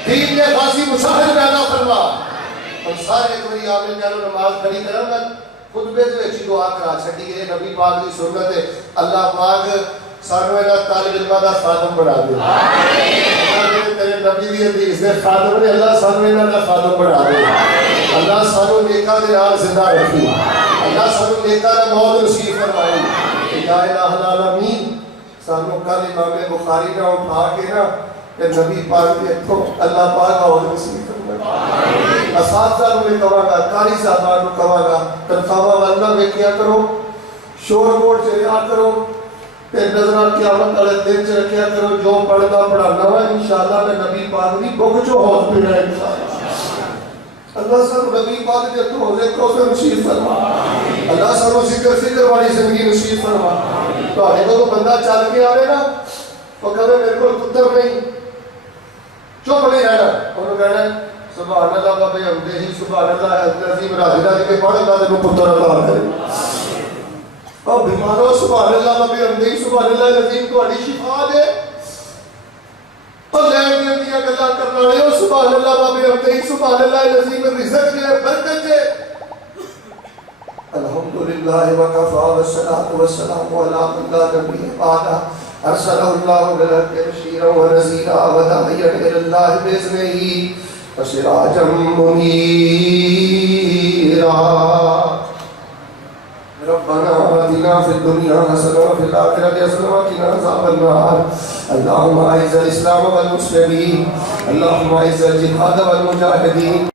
دین کے غازی مشاہد پیدا فرما۔ ہم سارے ایک باری آمین کہہ لو، نماز کھڑی کرو گا خطبے دے وچ دعا کرا چھڈی ہے، نبی پاک دی سنت ہے۔ اللہ پاک سانو انہاں طالب علماں دا خادم بنا دے، آمین۔ تیرے نبی دی حدیث دے خادم نے، اللہ سانو انہاں دا خادم بنا دے، اللہ سانو نیکاں دے نال زندہ رکھی، اللہ سانو نیکاں دا موت نصیب فرمائی۔ یا الہ العالمین سانو کل امام بخاری نہ اٹھا کے نا کہ نبی پاک کے تو اللہ پاک اور نصیب فرمائے۔ اساتذہ میں کہا گا، قاری صاحبان کو کہا گا، تنخواہ والنہ ویکھیا کرو، شور بوٹ سے رہا کرو، پھر نظرہ قیامت والے دن سے رکھیا کرو، جو پڑھنا پڑھانا ہے انشاءاللہ میں نبی پاک بھی بک جو ہوت پہ رہے انشاءاللہ۔ اللہ سب نبی پاک کے تو حضرت کو سے نصیب فرما، اللہ سب ذکر فکر والی زندگی نصیب فرما۔ تو آنے کو تو بندہ چل کے آوے نا، وہ کہے میرے کو پتر نہیں، چپ نہیں رہنا، انہوں کہنا سبحان اللہ بابے حمدہ ہی سبحان اللہ عظیم راضی راضی کے پڑھ اللہ دے پتر عطا کرے۔ اور بیماروں سبحان اللہ بابے حمدہ ہی سبحان اللہ عظیم کو اڑی شفا دے، اور لین دین دیا گلا کرنا رہے ہو سبحان اللہ بابے حمدہ ہی سبحان اللہ عظیم رزق دے برکت دے۔ الحمدللہ وکفا والصلاة والسلام علی من لا نبی بعدہ ارسلہ اللہ بالحق بشیرا ونذیرا وداعیا الی اللہ باذنہ وسراجا منیرا۔ ربنا آتنا فی الدنیا حسنہ وفی الآخرۃ حسنہ وقنا عذاب النار۔ اللہم اعز الاسلام والمسلمین، اللہم اعز الجہاد والمجاہدین۔